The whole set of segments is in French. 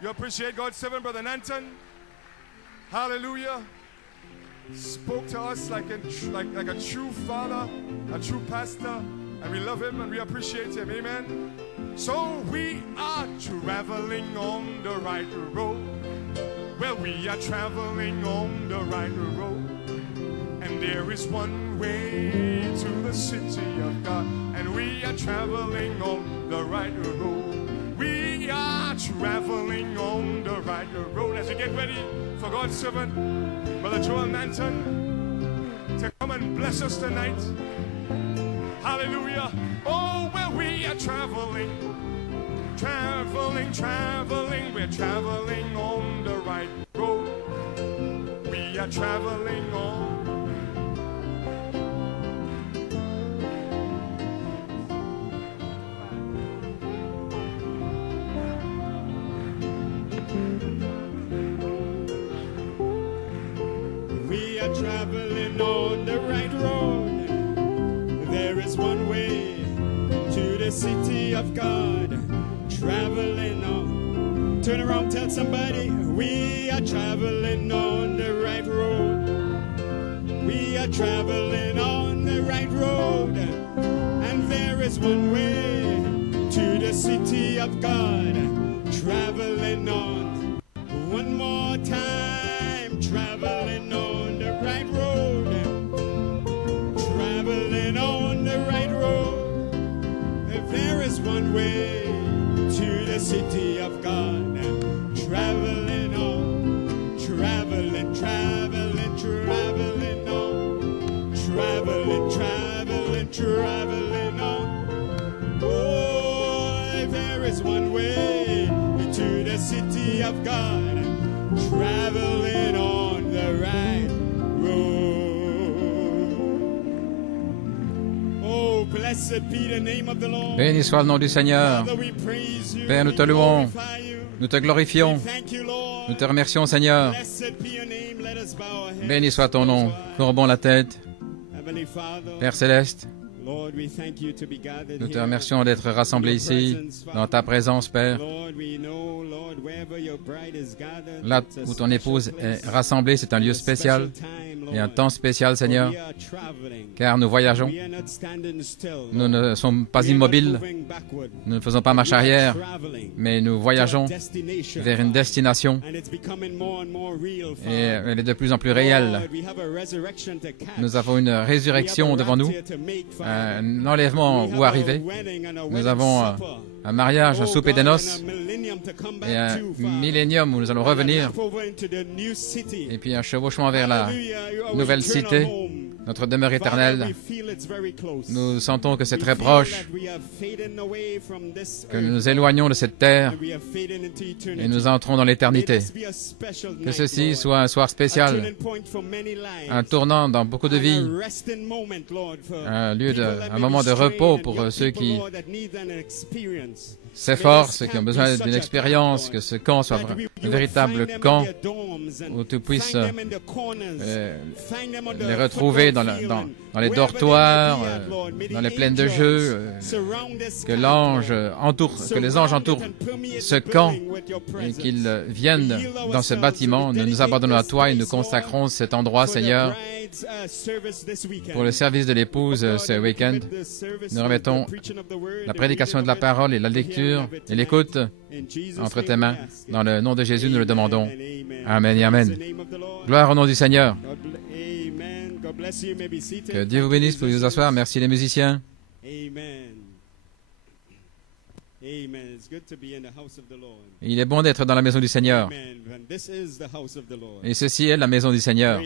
You appreciate God's servant, Brother Nanton. Hallelujah. Spoke to us like a true father, a true pastor, and we love him and we appreciate him. Amen. So we are traveling on the right road. Well, we are traveling on the right road. And there is one way to the city of God. And we are traveling on the right road. We are traveling on the right road. As we get ready for God's servant, Brother Joel Nanton, to come and bless us tonight. Hallelujah. Oh, well, we are traveling, traveling, traveling. We're traveling on the right road. We are traveling on. We are traveling on the right road. There is one way to the city of God. Traveling on. Turn around, tell somebody. We are traveling on the right road. We are traveling on the right road. And there is one way to the city of God. Traveling on. One more time. Traveling on the right road. Traveling on the right road. There is one way to the city of God. Traveling on. Traveling, traveling, traveling on. Traveling, traveling, traveling on. Oh, there is one way to the city of God. Traveling on the right road. Oh, blessed be the name of the Lord. Béni soit le nom du Seigneur. Father, we praise you. Père, nous te We louons. glorify you. Nous te glorifions. We thank you, Lord. Nous te remercions, Seigneur. Blessed be your name. Let us bow our heads. Béni soit ton nom. Courbons la tête. Heavenly Father, Père céleste, Lord, we thank you to be gathered nous te here. remercions d'être rassemblés ici, dans ta présence, Père. Lord, we know, Lord, wherever your bride is gathered, Là it's a où ton special épouse place, est rassemblée, c'est un lieu a special spécial time, et un Lord. temps spécial, Seigneur, We are traveling. car nous voyageons. We are not standing still, Nous Lord. ne sommes pas We are not immobiles, moving backward. nous ne faisons pas marche We are arrière, traveling mais nous to a voyageons destination, vers une Father. destination And it's becoming more and more real, et Father. elle est de plus en plus réelle. Lord, we have a resurrection to catch. Nous avons une résurrection devant nous, un enlèvement où arriver. Nous avons un mariage, un souper des noces et un millénium où nous allons revenir et puis un chevauchement vers la nouvelle cité, notre demeure éternelle. Nous sentons que c'est très proche, que nous nous éloignons de cette terre et nous entrons dans l'éternité. Que ceci soit un soir spécial, un tournant dans beaucoup de vies, un moment de repos pour ceux qui s'efforcent, ceux qui ont besoin d'une expérience, que ce camp soit un véritable camp où tu puisses les retrouver dans les dortoirs, dans les plaines de jeux, que les anges entourent ce camp et qu'ils viennent dans ce bâtiment. Nous nous abandonnons à toi et nous consacrons cet endroit, Seigneur, pour le service de l'épouse ce week-end. Nous remettons la prédication de la parole et la lecture et l'écoute entre tes mains. Dans le nom de Jésus, nous le demandons. Amen et Amen. Gloire au nom du Seigneur. Que Dieu vous bénisse. Vous pouvez vous asseoir. Merci les musiciens. Il est bon d'être dans la maison du Seigneur. Et ceci est la maison du Seigneur.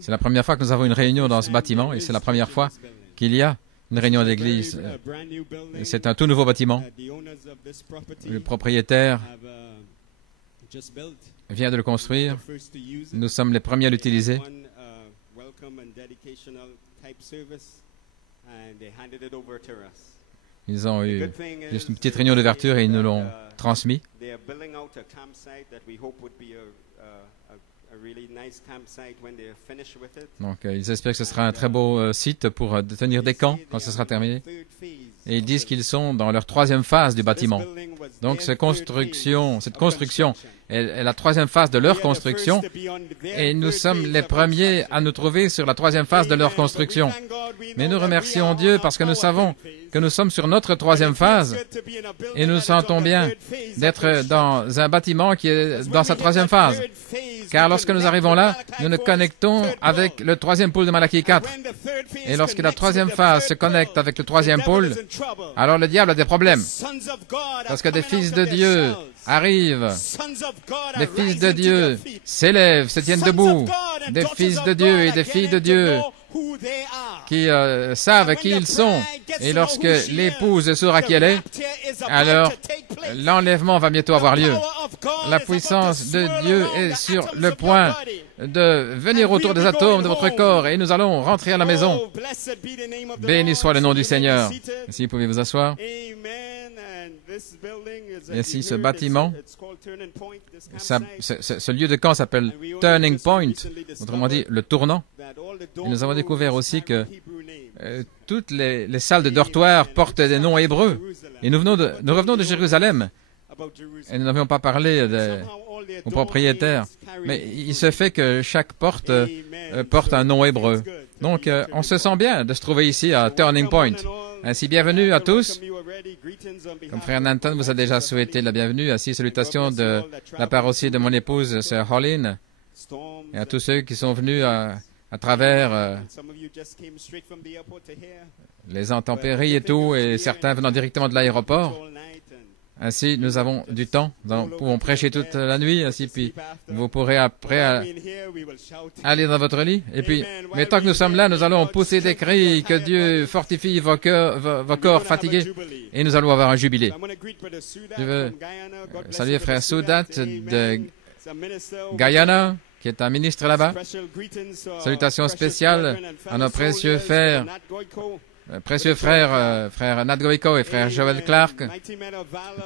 C'est la première fois que nous avons une réunion dans ce bâtiment et c'est la première fois qu'il y a une réunion d'église. C'est un tout nouveau bâtiment. Le propriétaire vient de le construire. Nous sommes les premiers à l'utiliser. Ils ont eu juste une petite réunion d'ouverture et ils nous l'ont transmis. Donc, ils espèrent que ce sera un très beau site pour tenir des camps quand ce sera terminé. Et ils disent qu'ils sont dans leur 3e phase du bâtiment. Donc, cette construction est la 3e phase de leur construction. Et nous sommes les premiers à nous trouver sur la 3e phase de leur construction. Mais nous remercions Dieu parce que nous savons que nous sommes sur notre 3e phase. Et nous sentons bien d'être dans un bâtiment qui est dans sa 3e phase. Car lorsque nous arrivons là, nous nous connectons avec le 3e pôle de Malachie 4. Et lorsque la 3e phase se connecte avec le 3e pôle, alors le diable a des problèmes. Parce que des fils de Dieu arrivent. Des fils de Dieu s'élèvent, se tiennent debout. Des fils de Dieu et des filles de Dieu qui savent qui ils sont. Et lorsque l'épouse saura qui elle est, alors l'enlèvement va bientôt avoir lieu. La puissance de Dieu est sur le point de venir autour des atomes de votre corps et nous allons rentrer à la maison. Béni soit le nom du Seigneur. Si vous pouvez vous asseoir. Et si ce bâtiment, ce lieu de camp s'appelle Turning Point, autrement dit le tournant. Et nous avons découvert aussi que toutes les salles de dortoir portent des noms hébreux. Et nous revenons de Jérusalem. Et nous n'avions pas parlé aux propriétaires. Mais il se fait que chaque porte porte un nom hébreu. Donc, on se sent bien de se trouver ici à Turning Point. Ainsi, bienvenue à tous. Comme frère Nanton vous a déjà souhaité la bienvenue, ainsi salutations de la part aussi de mon épouse, sœur Holline, et à tous ceux qui sont venus à travers les intempéries et tout, et certains venant directement de l'aéroport. Ainsi, nous avons du temps, nous pouvons prêcher toute la nuit, ainsi, puis vous pourrez après aller dans votre lit. Et puis, mais tant que nous sommes là, nous allons pousser des cris, que Dieu fortifie vos corps fatigués, et nous allons avoir un jubilé. Je veux saluer frère Soudat de Guyana, qui est un ministre là-bas. Salutations spéciales à nos précieux frères Nat Goico et frère Joel Clark,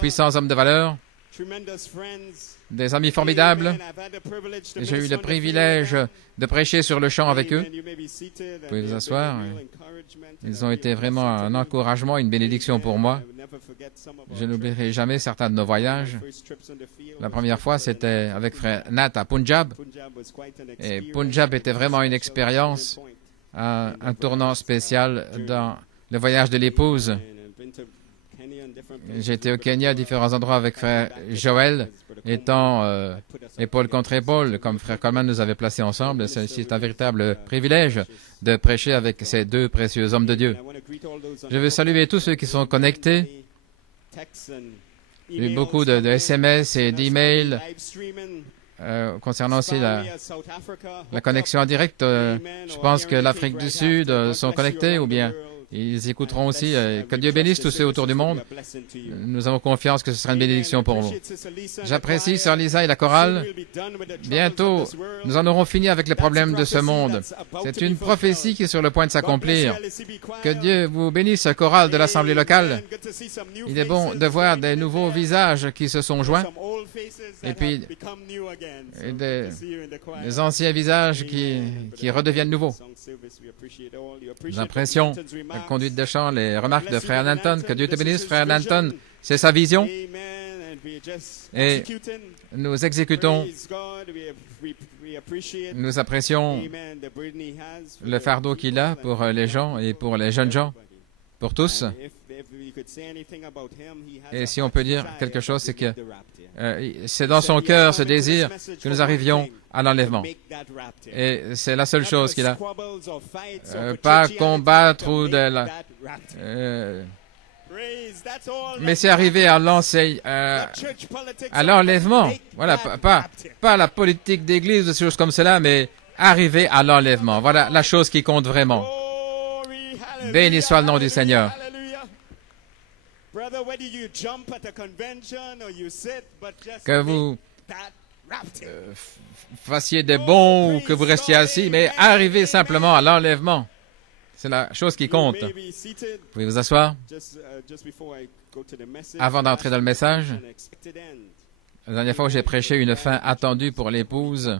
puissants hommes de valeur, des amis formidables. J'ai eu le privilège de prêcher sur le champ avec eux. Vous pouvez vous asseoir. Ils ont été vraiment un encouragement, une bénédiction pour moi. Je n'oublierai jamais certains de nos voyages. La première fois, c'était avec frère Nat à Punjab. Et Punjab était vraiment une expérience, un tournant spécial dans le voyage de l'épouse. J'ai été au Kenya à différents endroits avec frère Joël, étant épaule contre épaule, comme frère Coleman nous avait placés ensemble. C'est un véritable privilège de prêcher avec ces deux précieux hommes de Dieu. Je veux saluer tous ceux qui sont connectés. J'ai eu beaucoup de SMS et d'emails concernant aussi la connexion en direct. Je pense que l'Afrique du Sud sont connectés, ou bien ils écouteront aussi. Que Dieu bénisse tous ceux autour du monde. Nous avons confiance que ce sera une bénédiction pour vous. J'apprécie Sœur Lisa et la chorale. Bientôt, nous en aurons fini avec les problèmes de ce monde. C'est une prophétie qui est sur le point de s'accomplir. Que Dieu vous bénisse, chorale de l'Assemblée locale. Il est bon de voir des nouveaux visages qui se sont joints, et puis des anciens visages qui redeviennent nouveaux. L'impression, la conduite de chant, les remarques de frère Nanton. Que Dieu te bénisse, frère Nanton. C'est sa vision. Et nous exécutons. Nous apprécions le fardeau qu'il a pour les gens et pour les jeunes gens, pour tous. Et si on peut dire quelque chose, c'est que c'est dans son cœur ce désir que nous arrivions à l'enlèvement. Et c'est la seule chose qu'il a. Pas combattre ou de la... mais c'est arrivé à l'enlèvement. Voilà, pas la politique d'église, des choses comme cela, mais arriver à l'enlèvement. Voilà la chose qui compte vraiment. Béni soit le nom du Seigneur. Que vous fassiez des bons ou que vous restiez assis, mais arrivez simplement à l'enlèvement. C'est la chose qui compte. Vous pouvez vous asseoir. Avant d'entrer dans le message, La dernière fois où j'ai prêché une fin attendue pour l'épouse,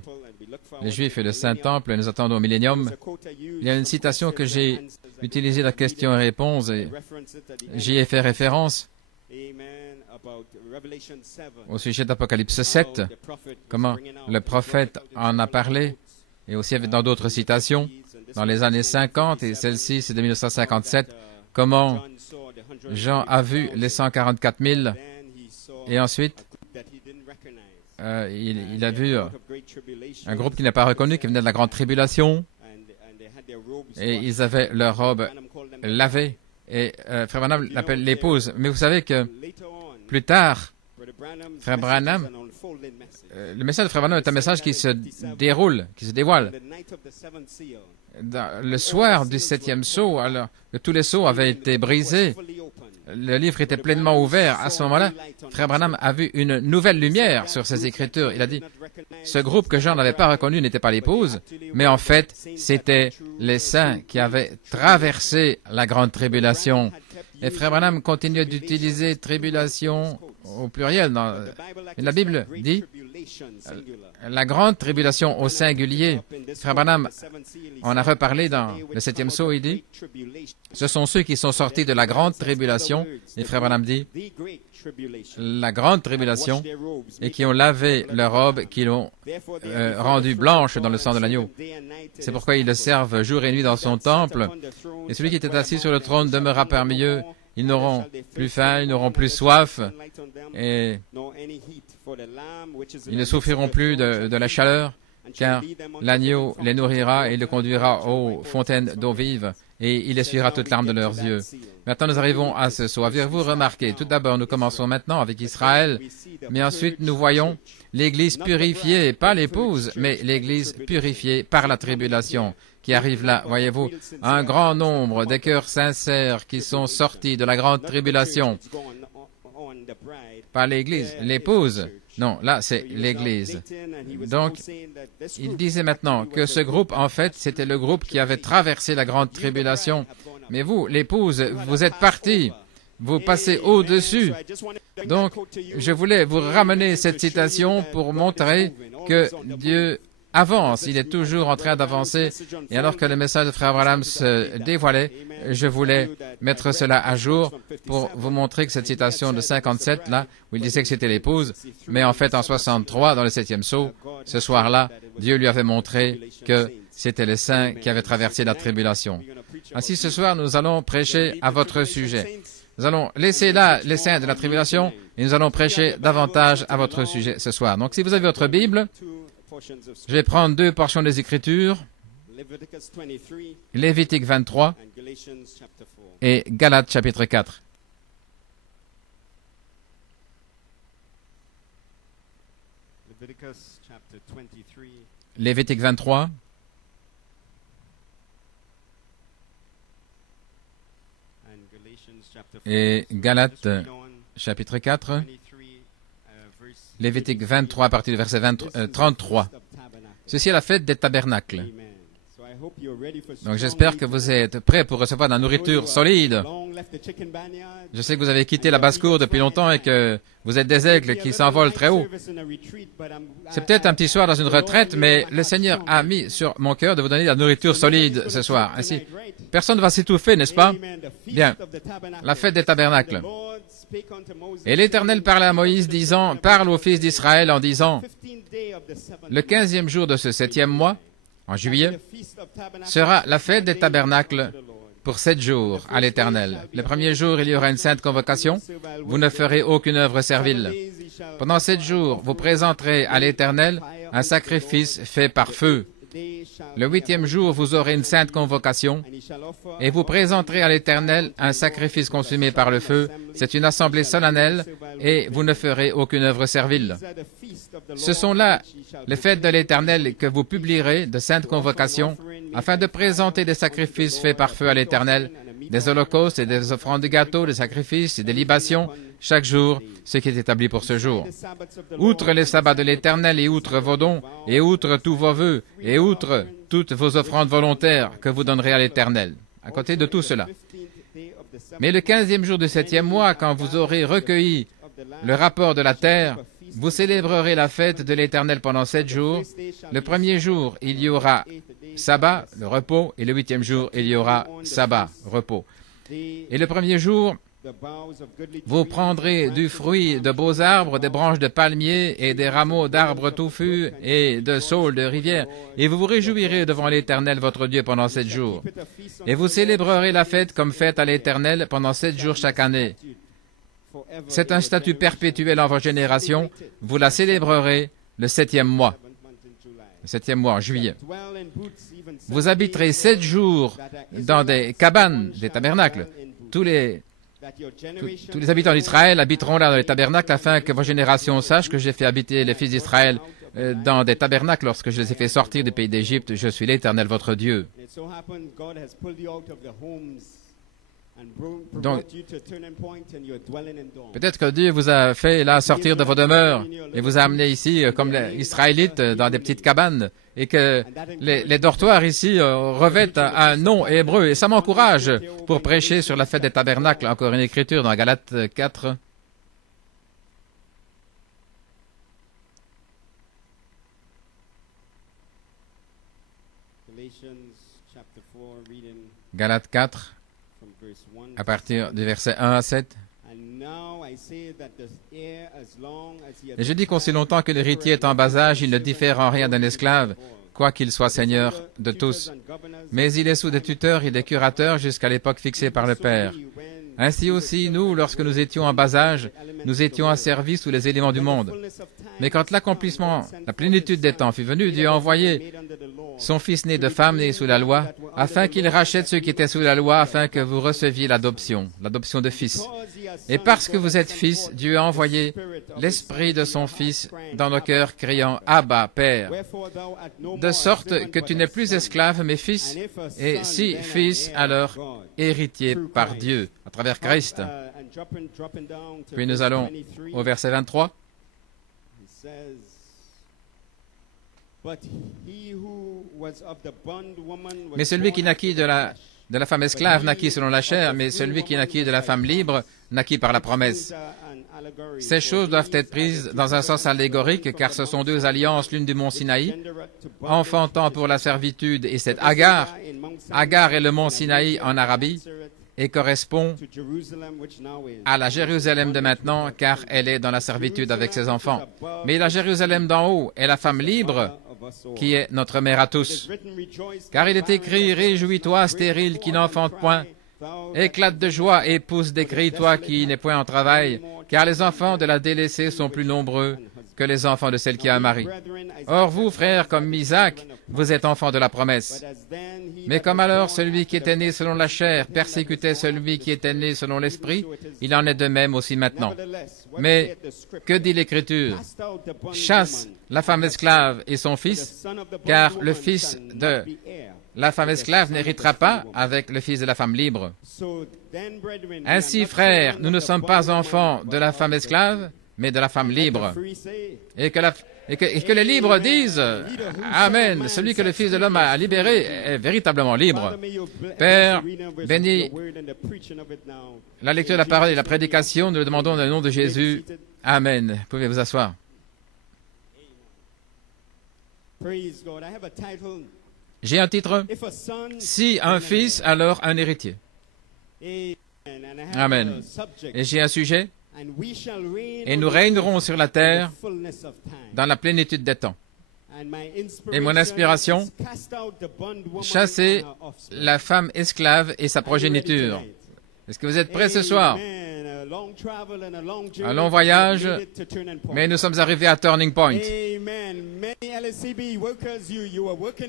les Juifs et le Saint-Temple, nous attendons au millénium, il y a une citation que j'ai utilisée dans la question et réponse et j'y ai fait référence au sujet d'Apocalypse 7, comment le prophète en a parlé, et aussi dans d'autres citations, dans les années 50, et celle-ci c'est de 1957, comment Jean a vu les 144 000, et ensuite il a vu un groupe qu'il n'a pas reconnu, qui venait de la grande tribulation, et ils avaient leurs robes lavées, et Frère Branham l'appelle l'épouse. Mais vous savez que plus tard, Frère Branham, le message de Frère Branham est un message qui se déroule, qui se dévoile. Le soir du 7e sceau, alors que tous les sceaux avaient été brisés, le livre était pleinement ouvert. À ce moment-là, Frère Branham a vu une nouvelle lumière sur ces Écritures. Il a dit, ce groupe que Jean n'avait pas reconnu n'était pas l'épouse, mais en fait, c'était les saints qui avaient traversé la grande tribulation. Et Frère Branham continue d'utiliser tribulation au pluriel. La Bible dit la grande tribulation au singulier. Frère Branham en a reparlé dans le 7e sceau, il dit, ce sont ceux qui sont sortis de la grande tribulation, et Frère Branham dit, la grande tribulation, et qui ont lavé leurs robes, qui l'ont rendue blanche dans le sang de l'agneau. C'est pourquoi ils le servent jour et nuit dans son temple, et celui qui était assis sur le trône demeura parmi eux. Ils n'auront plus faim, ils n'auront plus soif, et ils ne souffriront plus de la chaleur, car l'agneau les nourrira et les conduira aux fontaines d'eau vive, et il essuiera toute larme de leurs yeux. Maintenant, nous arrivons à ce sceau. Avez-vous remarqué? Tout d'abord, nous commençons maintenant avec Israël, mais ensuite, nous voyons l'Église purifiée, pas l'épouse, mais l'Église purifiée par la tribulation qui arrive là, voyez-vous, un grand nombre des cœurs sincères qui sont sortis de la grande tribulation. Pas l'Église, l'épouse. Non, là, c'est l'Église. Donc, il disait maintenant que ce groupe, en fait, c'était le groupe qui avait traversé la grande tribulation. Mais vous, l'épouse, vous êtes partis. Vous passez au-dessus. Donc, je voulais vous ramener cette citation pour montrer que Dieu avance, il est toujours en train d'avancer. Et alors que le message de Frère Branham se dévoilait, je voulais mettre cela à jour pour vous montrer que cette citation de 57, là, où il disait que c'était l'épouse, mais en fait en 63, dans le 7e sceau, ce soir-là, Dieu lui avait montré que c'était les saints qui avaient traversé la tribulation. Ainsi, ce soir, nous allons prêcher à votre sujet. Nous allons laisser là les saints de la tribulation et nous allons prêcher davantage à votre sujet ce soir. Donc, si vous avez votre Bible, je vais prendre deux portions des Écritures, Lévitique 23 et Galates chapitre 4. Lévitique 23 et Galates chapitre 4. Lévitique 23, à partir du verset 33. Ceci est la fête des tabernacles. Donc j'espère que vous êtes prêts pour recevoir de la nourriture solide. Je sais que vous avez quitté la basse-cour depuis longtemps et que vous êtes des aigles qui s'envolent très haut. C'est peut-être un petit soir dans une retraite, mais le Seigneur a mis sur mon cœur de vous donner de la nourriture solide ce soir. Ainsi, personne ne va s'étouffer, n'est-ce pas? Bien, la fête des tabernacles. Et l'Éternel parla à Moïse, disant, « Parle aux fils d'Israël en disant, le 15e jour de ce 7e mois, en juillet, sera la fête des tabernacles pour 7 jours à l'Éternel. Le premier jour, il y aura une sainte convocation. Vous ne ferez aucune œuvre servile. Pendant 7 jours, vous présenterez à l'Éternel un sacrifice fait par feu. Le 8e jour, vous aurez une sainte convocation et vous présenterez à l'Éternel un sacrifice consumé par le feu. C'est une assemblée solennelle et vous ne ferez aucune œuvre servile. Ce sont là les fêtes de l'Éternel que vous publierez de saintes convocations afin de présenter des sacrifices faits par feu à l'Éternel, des holocaustes et des offrandes de gâteaux, des sacrifices et des libations, chaque jour, ce qui est établi pour ce jour. Outre les sabbats de l'Éternel et outre vos dons, et outre tous vos vœux, et outre toutes vos offrandes volontaires que vous donnerez à l'Éternel, à côté de tout cela. Mais le 15e jour du 7e mois, quand vous aurez recueilli le rapport de la terre, Vous célébrerez la fête de l'Éternel pendant 7 jours. Le premier jour, il y aura sabbat, le repos, et le 8e jour, il y aura sabbat, repos. Et le premier jour, vous prendrez du fruit de beaux arbres, des branches de palmiers et des rameaux d'arbres touffus et de saules de rivière, et vous vous réjouirez devant l'Éternel votre Dieu pendant 7 jours. Et vous célébrerez la fête comme fête à l'Éternel pendant 7 jours chaque année. C'est un statut perpétuel en vos générations. Vous la célébrerez le 7e mois. Le 7e mois, en juillet. Vous habiterez 7 jours dans des cabanes, des tabernacles. Tous les habitants d'Israël habiteront là dans les tabernacles afin que vos générations sachent que j'ai fait habiter les fils d'Israël dans des tabernacles lorsque je les ai fait sortir du pays d'Égypte. Je suis l'Éternel votre Dieu. Donc, peut-être que Dieu vous a fait là sortir de vos demeures et vous a amené ici comme les Israélites dans des petites cabanes et que les dortoirs ici revêtent un nom hébreu et ça m'encourage pour prêcher sur la fête des tabernacles. Encore une écriture dans Galates 4. Galates 4. À partir du verset 1 à 7. Et je dis qu'aussi longtemps que l'héritier est en bas âge, il ne diffère en rien d'un esclave, quoiqu'il soit seigneur de tous. Mais il est sous des tuteurs et des curateurs jusqu'à l'époque fixée par le Père. Ainsi aussi, nous, lorsque nous étions en bas âge, nous étions asservis sous les éléments du monde. Mais quand l'accomplissement, la plénitude des temps fut venue, Dieu a envoyé son Fils né de femme né sous la loi, afin qu'il rachète ceux qui étaient sous la loi, afin que vous receviez l'adoption de fils. Et parce que vous êtes fils, Dieu a envoyé l'Esprit de son Fils dans nos cœurs, criant « Abba, Père », de sorte que tu n'es plus esclave, mais fils, et si fils, alors héritier par Dieu, à travers Christ. Puis nous allons au verset 23. Mais celui qui naquit de la femme esclave naquit selon la chair, mais celui qui naquit de la femme libre naquit par la promesse. Ces choses doivent être prises dans un sens allégorique, car ce sont 2 alliances, l'une du mont Sinaï, enfantant pour la servitude, et c'est Agar. Agar est le mont Sinaï en Arabie, et correspond à la Jérusalem de maintenant, car elle est dans la servitude avec ses enfants. Mais la Jérusalem d'en haut est la femme libre, qui est notre mère à tous. Car il est écrit, « Réjouis-toi, stérile, qui n'enfante point. Éclate de joie et pousse des cris, toi qui n'es point en travail, car les enfants de la délaissée sont plus nombreux que les enfants de celle qui a un mari. Or vous, frères, comme Isaac, vous êtes enfants de la promesse. Mais comme alors celui qui était né selon la chair persécutait celui qui était né selon l'esprit, il en est de même aussi maintenant. Mais que dit l'Écriture? Chasse la femme esclave et son fils, car le fils de la femme esclave n'héritera pas avec le fils de la femme libre. Ainsi, frères, nous ne sommes pas enfants de la femme esclave, mais de la femme libre. Et que les libres disent « Amen ». Celui que le Fils de l'homme a libéré est véritablement libre. Père, bénis la lecture de la parole et la prédication. Nous le demandons dans le nom de Jésus. Amen. Vous pouvez vous asseoir. J'ai un titre. Si un fils, alors un héritier. Amen. Et j'ai un sujet. Et nous régnerons sur la terre dans la plénitude des temps. Et mon inspiration, chasser la femme esclave et sa progéniture. Est-ce que vous êtes prêts ce soir? Un long voyage, mais nous sommes arrivés à Turning Point.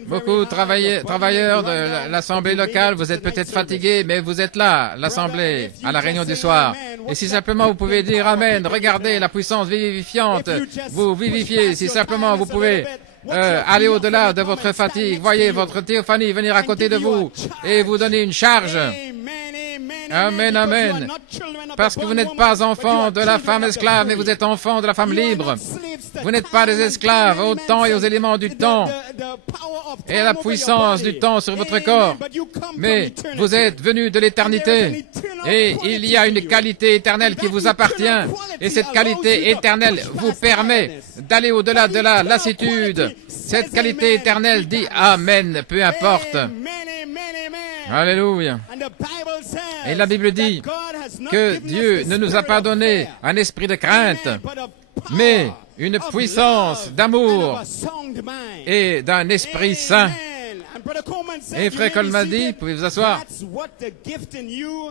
Beaucoup de travailleurs de l'Assemblée locale, vous êtes peut-être fatigués, mais vous êtes là, l'Assemblée, à la réunion du soir. Et si simplement vous pouvez dire Amen, regardez la puissance vivifiante, vous vivifiez, si simplement vous pouvez aller au-delà de votre fatigue, voyez votre théophanie venir à côté de vous et vous donner une charge. Amen, amen. Parce que vous n'êtes pas enfants de la femme esclave, mais vous êtes enfants de la femme libre. Vous n'êtes pas des esclaves au temps et aux éléments du temps et à la puissance du temps sur votre corps, mais vous êtes venus de l'éternité Et il y a une qualité éternelle qui vous appartient. Et cette qualité éternelle vous permet d'aller au-delà de la lassitude. Cette qualité éternelle dit Amen, peu importe. Alléluia. Et la Bible dit que Dieu ne nous a pas donné un esprit de crainte, mais une puissance d'amour et d'un esprit saint. Et Frère Coleman dit, pouvez vous asseoir,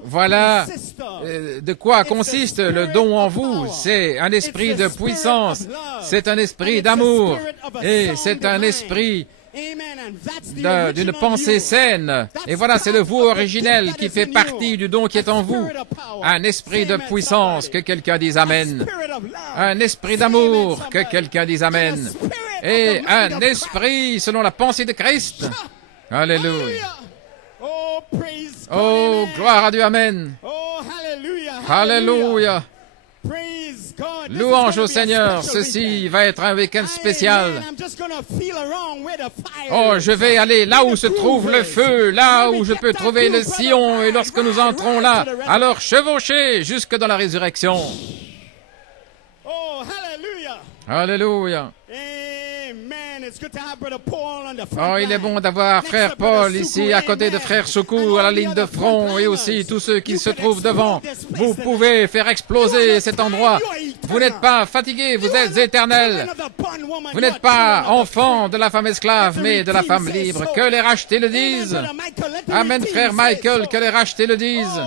voilà de quoi consiste le don en vous. C'est un esprit de puissance, c'est un esprit d'amour, et c'est un esprit d'une pensée saine. Et voilà, c'est le vous originel qui fait partie du don qui est en vous. Un esprit de puissance, que quelqu'un dise Amen. Un esprit d'amour, que quelqu'un dise Amen. Et un esprit selon la pensée de Christ. Alléluia. Oh, gloire à Dieu, Amen. Alléluia. Louange au Seigneur, ceci va être un week-end spécial. Oh, je vais aller là où se trouve le feu, là où je peux trouver le sillon, et lorsque nous entrons là, alors chevaucher jusque dans la résurrection. Alléluia. Oh, il est bon d'avoir Frère Paul ici à côté de Frère Soukou à la ligne de front et aussi tous ceux qui se trouvent devant. Vous pouvez faire exploser cet endroit. Vous n'êtes pas fatigué, vous êtes éternel. Vous n'êtes pas enfant de la femme esclave, mais de la femme libre. Que les rachetés le disent. Amen, Frère Michael, que les rachetés le disent.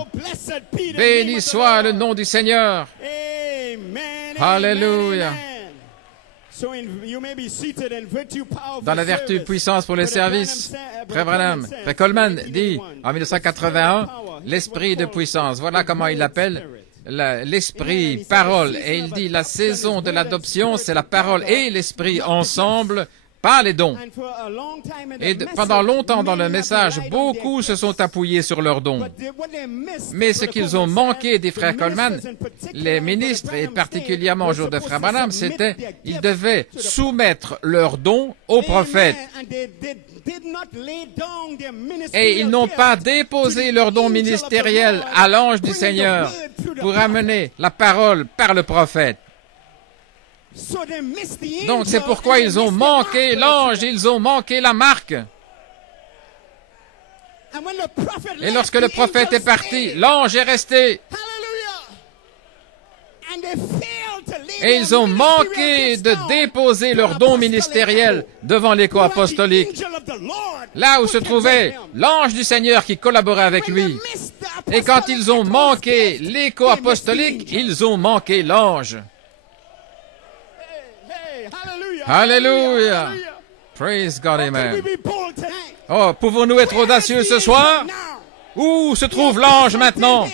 Béni soit le nom du Seigneur. Alléluia. Dans la vertu puissance pour les services, Frère Branham, Frère Coleman dit en 1981, l'esprit de puissance. Voilà comment il l'appelle, l'esprit parole. Et il dit la saison de l'adoption, c'est la parole et l'esprit ensemble, pas les dons. Et pendant longtemps dans le message, beaucoup se sont appuyés sur leurs dons. Mais ce qu'ils ont manqué des frères Coleman, les ministres, et particulièrement au jour de Frère Branham, c'était ils devaient soumettre leurs dons aux prophètes. Et ils n'ont pas déposé leurs dons ministériels à l'ange du Seigneur pour amener la parole par le prophète. Donc c'est pourquoi ils ont manqué l'ange, ils ont manqué la marque. Et lorsque le prophète est parti, l'ange est resté. Et ils ont manqué de déposer leur don ministériel devant l'écho apostolique, là où se trouvait l'ange du Seigneur qui collaborait avec lui. Et quand ils ont manqué l'écho apostolique, ils ont manqué l'ange. Alléluia. Praise God, amen. Oh, pouvons-nous être audacieux ce soir? Où se trouve l'ange maintenant?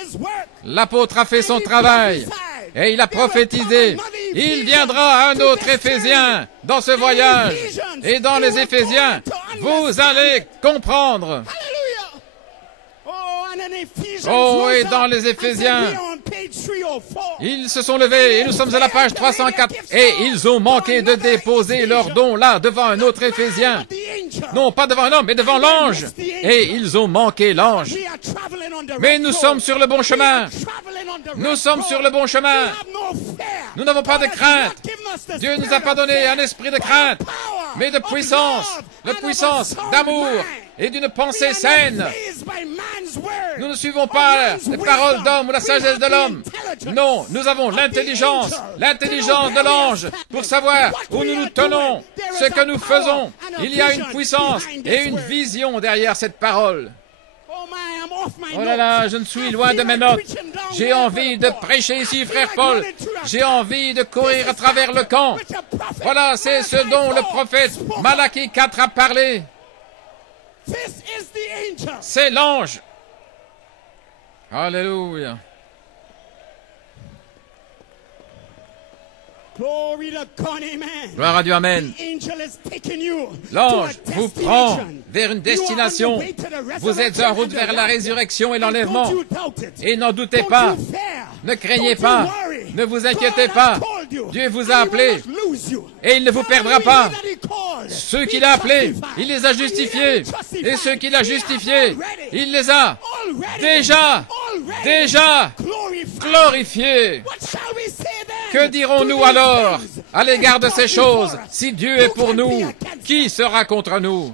L'apôtre a fait son travail et il a prophétisé. Il viendra un autre Éphésien dans ce voyage. Et dans les Éphésiens, vous allez comprendre. Oh, et dans les Éphésiens, ils se sont levés et nous sommes à la page 304 et ils ont manqué de déposer leur don là devant un autre Éphésien. Non, pas devant un homme, mais devant l'ange. Et ils ont manqué l'ange. Mais nous sommes sur le bon chemin. Nous sommes sur le bon chemin. Nous n'avons pas de crainte. Dieu ne nous a pas donné un esprit de crainte, mais de puissance d'amour et d'une pensée saine. Nous ne suivons pas les paroles d'homme ou la sagesse de l'homme. Non, nous avons l'intelligence de l'ange pour savoir où nous nous tenons, ce que nous faisons. Il y a une puissance et une vision derrière cette parole. Oh là là, je ne suis loin de mes notes. J'ai envie de prêcher ici, Frère Paul. J'ai envie de courir à travers le camp. Voilà, c'est ce dont le prophète Malachie 4 a parlé. C'est l'ange. Alléluia. Gloire à Dieu, amen. L'ange vous prend vers une destination. Vous êtes en route vers la résurrection et l'enlèvement. Et n'en doutez pas. Ne craignez pas. Ne vous inquiétez pas. Dieu vous a appelé. Et il ne vous perdra pas. Ceux qu'il a appelés, il les a justifiés. Et ceux qu'il a justifiés, il les a déjà déjà glorifié. Que dirons-nous alors à l'égard de ces choses? Si Dieu est pour nous, qui sera contre nous?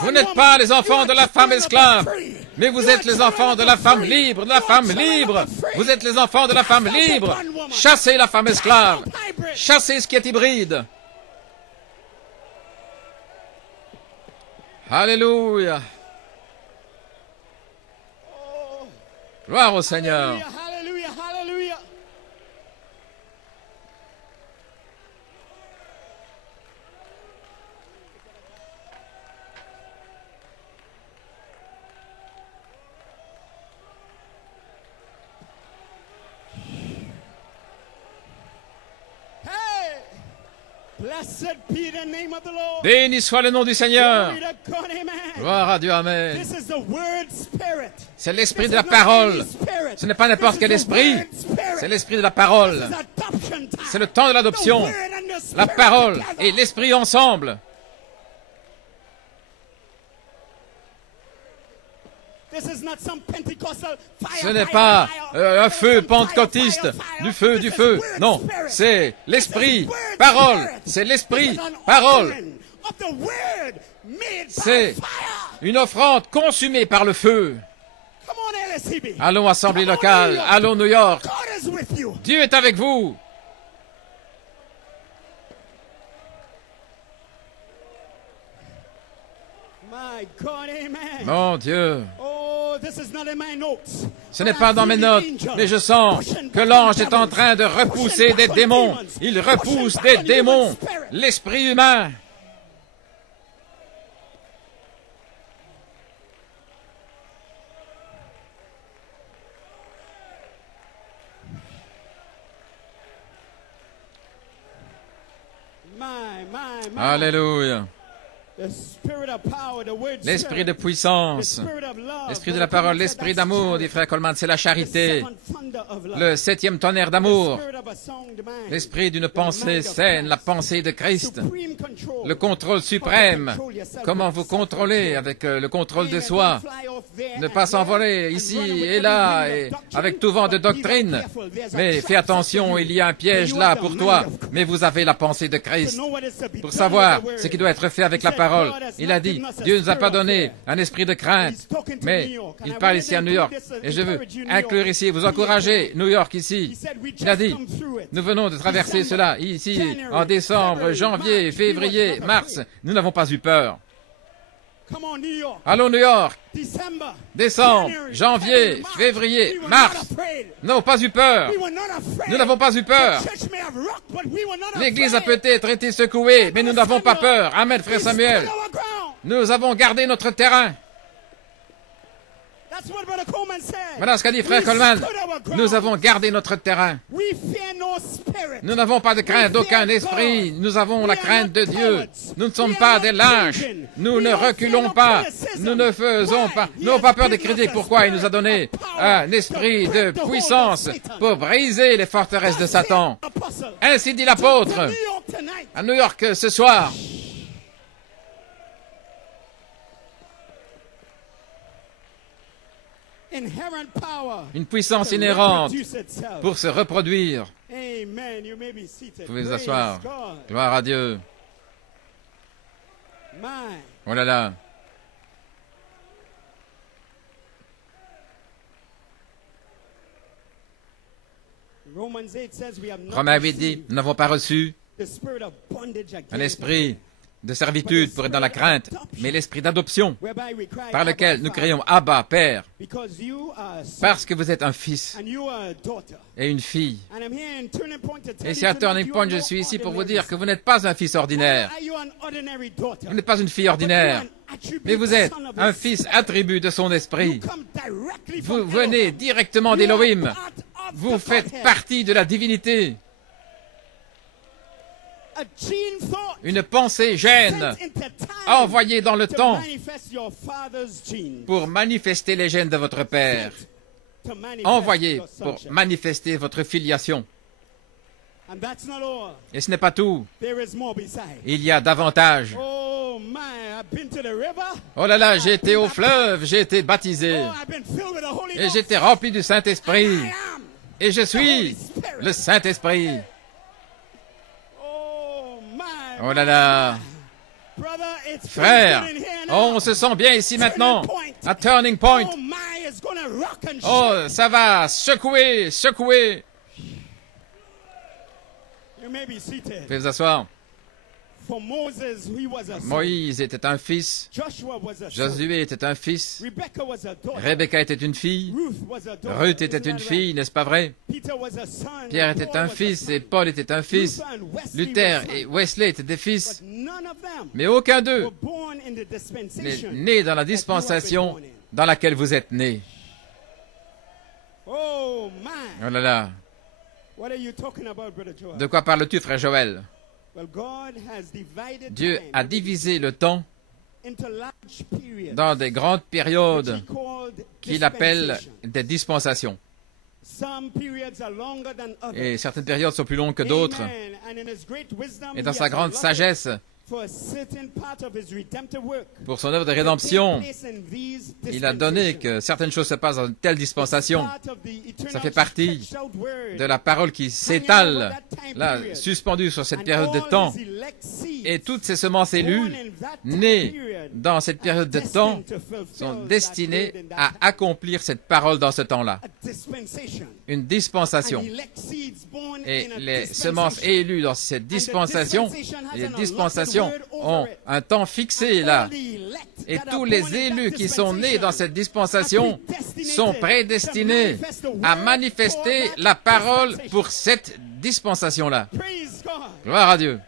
Vous n'êtes pas les enfants de la femme esclave, mais vous êtes les enfants de la femme libre, de la femme libre. Vous êtes les enfants de la femme libre. Chassez la femme esclave. Chassez ce qui est hybride. Alléluia. Gloire au Seigneur. Hallelujah, hallelujah. Blessed be the name of the Lord. Béni soit le nom du Seigneur. Glory to God, amen. Gloire à Dieu, amen. This is the word spirit. C'est l'esprit This de la is not parole. any spirit. Ce n'est pas n'importe This quel is the esprit. word spirit. C'est l'esprit de la parole. This is adoption time. C'est le temps de l'adoption. The word and the La spirit parole together. et l'esprit ensemble. This is not some Pentecostal fire, Ce n'est fire, pas fire. un feu Some fire, pentecôtiste, fire, fire. du feu, This du is feu. word Non, spirit. c'est l'esprit, This is word parole. spirit. C'est l'esprit, This is an parole. offering of the word made by C'est fire. une offrande consumée par le feu. Come on, LSCB. Allons, assemblée Come on, locale. New York. Allons, New York. God is with you. Dieu est avec vous. My God, amen. Mon Dieu. Oh, this is not in my notes. Ce n'est pas dans mes notes, mais je sens que l'ange est en train de repousser des démons. Il repousse des démons. L'esprit humain. My. Alléluia. The spirit of power, the word L'esprit spirit, de the puissance. spirit of love, L'esprit de la parole, l'esprit d'amour, dit frère Coleman, c'est la the charité. seventh thunder of love, Le septième tonnerre the d'amour. spirit of a sound mind, L'esprit d'une the pensée mind of saine, la Christ, pensée de Christ. supreme control, Le contrôle how to suprême. control yourself Comment with vous self-control. contrôler avec le contrôle de Amen. soi. Don't fly off there Ne and pas there s'envoler and ici run with et every là, wind of et doctrine, avec tout vent de but be doctrine. careful. There's a Mais trap fais attention, set to il y a un you. piège You là have the pour mind toi. of Christ. Mais vous avez la pensée de To Christ. know what is to be Pour done savoir with the word. ce qui doit être fait avec He la said, parole. God has Il not a dit, given us a Dieu ne nous a spirit pas of donné fear. un esprit de crainte. He's talking to Mais New York. And il I parle wanted ici à to New York. include this, Et je veux encourage you, New inclure York. ici, vous Be encourager encouraged. New York He ici. said, we Il a just dit, come through it. nous venons de traverser December, cela ici en January, décembre, February, janvier, March. février, We was not mars. afraid. Nous n'avons pas eu peur. Come on, New York. Allons New York, December, décembre, January, janvier, February, March. février, We were mars. not afraid. Nous n'avons pas eu peur. We were not afraid. Nous n'avons pas eu peur. The church may have rocked, but we were not L'Église a afraid. peut-être été secouée, mais nous n'avons pas peur. Amen, frère We Samuel. stood our ground. Nous avons gardé notre terrain. That's what Brother Coleman said. Voilà ce qu'a dit frère We Coleman. stood our ground. Nous avons gardé notre terrain. We fear no spirit. Nous n'avons pas de crainte d'aucun esprit. Nous avons la crainte de Dieu. Nous ne sommes pas des lynches. Nous ne reculons pas. Nous ne faisons pas. Nous n'avons pas peur des critiques. Pourquoi il nous a donné un esprit de puissance pour briser les forteresses de Satan. Ainsi dit l'apôtre à New York ce soir. Une puissance inhérente pour se reproduire. Vous pouvez vous asseoir. Gloire à Dieu. Oh là là. Romains 8 dit, nous n'avons pas reçu un esprit de servitude pour être dans la crainte, mais l'esprit d'adoption par lequel nous crions Abba, Père, parce que vous êtes un fils et une fille. Et si à Turning Point, je suis ici pour vous dire que vous n'êtes pas un fils ordinaire, vous n'êtes pas une fille ordinaire, mais vous êtes un fils attribut de son esprit. Vous venez directement d'Élohim. Vous faites partie de la divinité. Une pensée gène envoyée dans le temps pour manifester les gènes de votre Père. Envoyée pour manifester votre filiation. And that's not all. Et ce n'est pas tout. There is more beside. Il y a davantage. Oh my, I've been to the river. Oh là là, j'ai été au fleuve, j'ai été baptisé. Oh, I've been filled with the Holy Et Ghost. j'étais rempli du Saint-Esprit. I am. Et je suis le Saint-Esprit. Oh my. Oh là là. Brother, it's Frère, good in here now. on se sent bien ici maintenant. À Turning Point. Oh my, it's gonna rock and shake. Oh, ça va secouer, secouer. You may be seated. Veuillez vous asseoir. For Moses, he was a son. Moïse était un fils. Joshua was a son. Josué était un fils. Rebecca was a daughter. Rebecca était une fille. Ruth was a daughter. Ruth était Isn't une that fille, right? n'est-ce pas vrai? Peter was a son. Pierre and était Paul un was a fils son. et Paul était un fils. Luther and Wesley Luther were et sons. Wesley étaient des fils. But none of them Mais aucun d'eux were born in the n'est dispensation né dans la that you have been dispensation born in. dans laquelle vous êtes nés. Oh my. Oh là là. What are you talking about, Brother Joel? De quoi parles-tu, frère Joël? Well, God has divided Dieu time a divisé le temps into large periods, dans des grandes which périodes he called qu'il appelle dispensation. des dispensations. Some periods are longer than others. Et certaines périodes sont plus longues que d'autres. Amen. And in his great wisdom, Et dans he sa has grande allotted sagesse, for a certain part of his redemptive work pour son œuvre de to take rédemption, place in these il a donné que certaines choses se passent dans une telle dispensation. part of the eternal Ça fait partie stretched out word, De la parole qui s'étale, là, suspendue sur cette and période de all temps. his elect seeds Et toutes ces semences élues, born in that time nées period, dans cette période de destined temps, to fulfill sont that destinées word in that à time. accomplir cette parole dans ce temps-là. A dispensation. Une dispensation. And elect seeds born Et in a les dispensation. semences élues dans cette dispensation, has les an dispensations allotted word ont over it. un temps fixé là. All the elect Et that are tous born les in élus that qui sont nés dans cette dispensation dispensation sont prédestinés à manifester la parole pour cette dispensation-là. Praise God. Gloire à Dieu.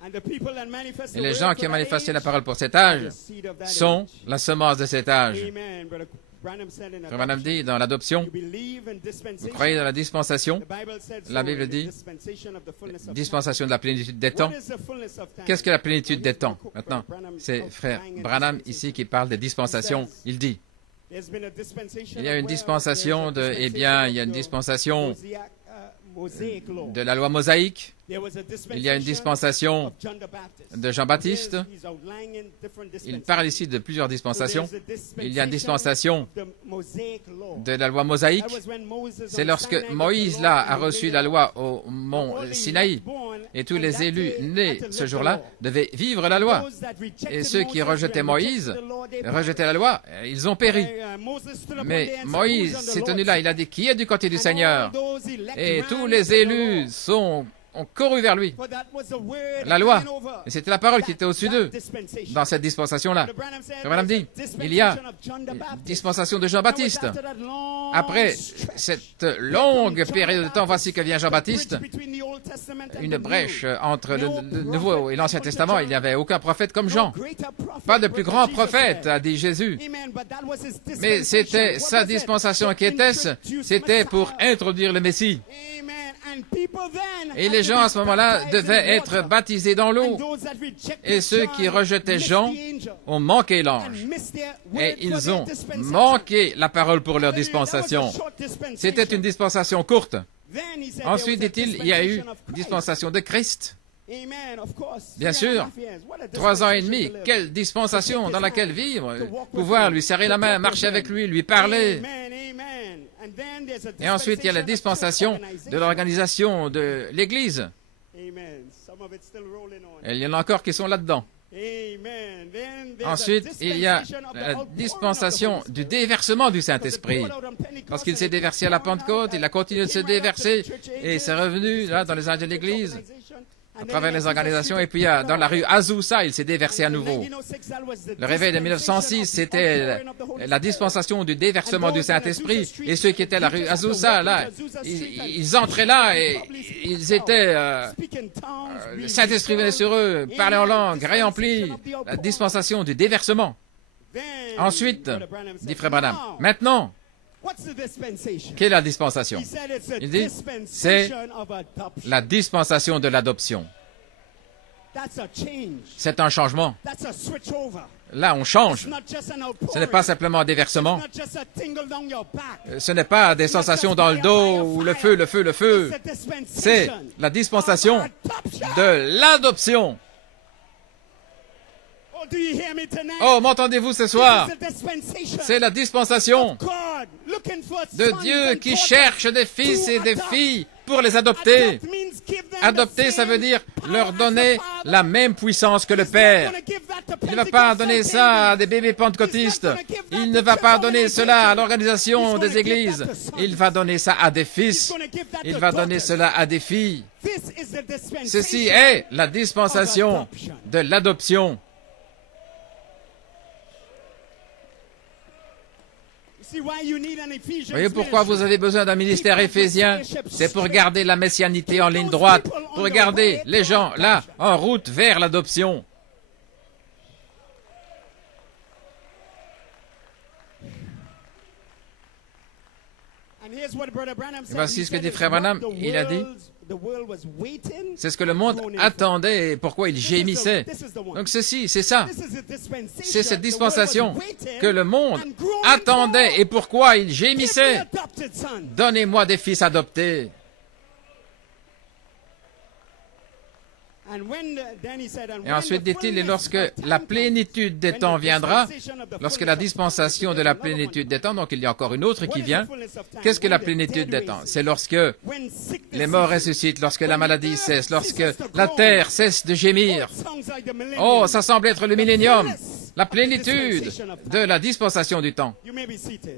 And the people that manifest Et the les word gens for qui ont that manifesté la age parole pour cet are âge the seed of that sont age. la semence de cet âge. Amen. Brother Branham said in Frère Madame dit, dans l'adoption, you believe in vous dispensation. croyez dans la dispensation, The Bible said La so, Bible in the dit, dispensation of the fullness of time. dispensation de la plénitude des temps. What is the fullness of time? Qu'est-ce que la plénitude Now, des this is temps? Brother Maintenant, Branham c'est of frère time and Branham dispensation. ici qui parle des dispensations. Il dit, There's been a dispensation il y a of une where dispensation there's a de, eh bien, il y a une dispensation dispensation of Mosaic law. de la loi mosaïque. There was a Il y a une dispensation of John the Baptist. de Jean-Baptiste. He's outlining different Il parle ici de plusieurs dispensations. Il y a une dispensation de la loi mosaïque. C'est lorsque Moïse, là, a reçu la loi au mont Sinaï. Et tous les élus nés ce jour-là devaient vivre la loi. Et ceux qui rejetaient Moïse, rejetaient la loi, ils ont péri. Mais Moïse s'est tenu là, il a dit, qui est du côté du Seigneur? Et tous les élus ont couru vers lui. La loi. Et c'était la parole qui était au-dessus d'eux dans cette dispensation-là. Madame dit, il y a une dispensation de Jean-Baptiste. Après cette longue période de temps, voici que vient Jean-Baptiste, une brèche entre le Nouveau et l'Ancien Testament. Il n'y avait aucun prophète comme Jean. Pas de plus grand prophète, a dit Jésus. Mais c'était sa dispensation. Qu'était-ce? C'était pour introduire le Messie. Et les gens à ce moment-là devaient être baptisés dans l'eau. Et ceux qui rejetaient Jean ont manqué l'ange. Et ils ont manqué la parole pour leur dispensation. C'était une dispensation courte. Ensuite, dit-il, il y a eu une dispensation de Christ. Bien sûr, 3 ans et demi, quelle dispensation dans laquelle vivre, pouvoir lui serrer la main, marcher avec lui, lui parler. Et ensuite, il y a la dispensation de l'organisation de l'Église. Et il y en a encore qui sont là-dedans. Ensuite, il y a la dispensation du déversement du Saint-Esprit. Lorsqu'il s'est déversé à la Pentecôte, il a continué de se déverser et c'est revenu là dans les âges de l'Église, à travers les organisations. Et puis dans la rue Azusa, il s'est déversé à nouveau. Le réveil de 1906, c'était la dispensation du déversement du Saint-Esprit. Et ceux qui étaient à la rue Azusa, là, ils entraient là et ils étaient... le Saint-Esprit venait sur eux, parlaient en langue, réemplis. La dispensation du déversement. Ensuite, dit Frère Branham, maintenant, quelle est la dispensation? Il dit, c'est la dispensation de l'adoption. C'est un changement. Là, on change. Ce n'est pas simplement un déversement. Ce n'est pas des sensations dans le dos ou le feu, le feu, le feu. C'est la dispensation de l'adoption. Oh, m'entendez-vous ce soir? C'est la dispensation de Dieu qui cherche des fils et des filles pour les adopter. Adopter, ça veut dire leur donner la même puissance que le Père. Il ne va pas donner ça à des bébés pentecôtistes. Il ne va pas donner cela à l'organisation des églises. Il va donner ça à des fils. Il va donner cela à des filles. Ceci est la dispensation de l'adoption. Voyez pourquoi vous avez besoin d'un ministère éphésien? C'est pour garder la messianité en ligne droite, pour garder les gens là, en route vers l'adoption. Et voici ce que dit Frère Branham. Il a dit, c'est ce que le monde attendait et pourquoi il gémissait. Donc ceci, c'est ça. C'est cette dispensation que le monde attendait et pourquoi il gémissait. Donnez-moi des fils adoptés. Et ensuite dit-il, et lorsque la plénitude des temps viendra, lorsque la dispensation de la plénitude des temps, donc il y a encore une autre qui vient, qu'est-ce que la plénitude des temps? C'est lorsque les morts ressuscitent, lorsque la maladie cesse, lorsque la terre cesse de gémir. Oh, ça semble être le millénium, la plénitude de la dispensation du temps. Vous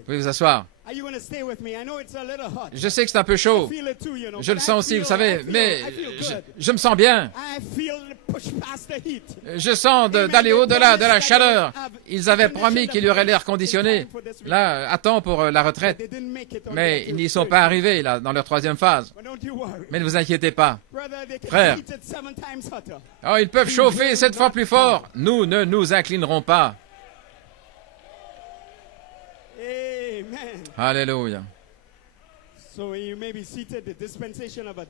pouvez vous asseoir. Je sais que c'est un peu chaud. Je le sens aussi, vous savez, mais je me sens bien. Je sens d'aller au-delà de la chaleur. Ils avaient promis qu'il y aurait l'air conditionné. Là, à temps pour la retraite. Mais ils n'y sont pas arrivés, là, dans leur troisième phase. Mais ne vous inquiétez pas. Frère, oh, ils peuvent chauffer 7 fois plus fort. Nous ne nous inclinerons pas. Alléluia.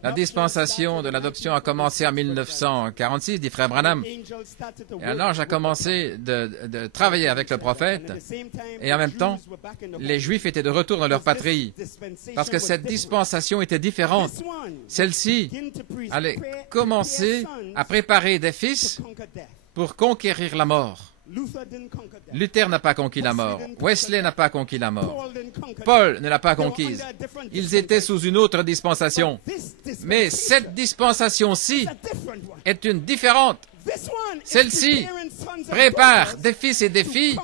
La dispensation de l'adoption a commencé en 1946, dit Frère Branham. Et un ange a commencé de travailler avec le prophète. Et en même temps, les Juifs étaient de retour dans leur patrie. Parce que cette dispensation était différente. Celle-ci allait commencer à préparer des fils pour conquérir la mort. Luther n'a pas conquis la mort. Wesley n'a pas conquis la mort. Paul ne l'a pas conquise. Ils étaient sous une autre dispensation. Mais cette dispensation-ci est une différente. Celle-ci prépare des fils et des filles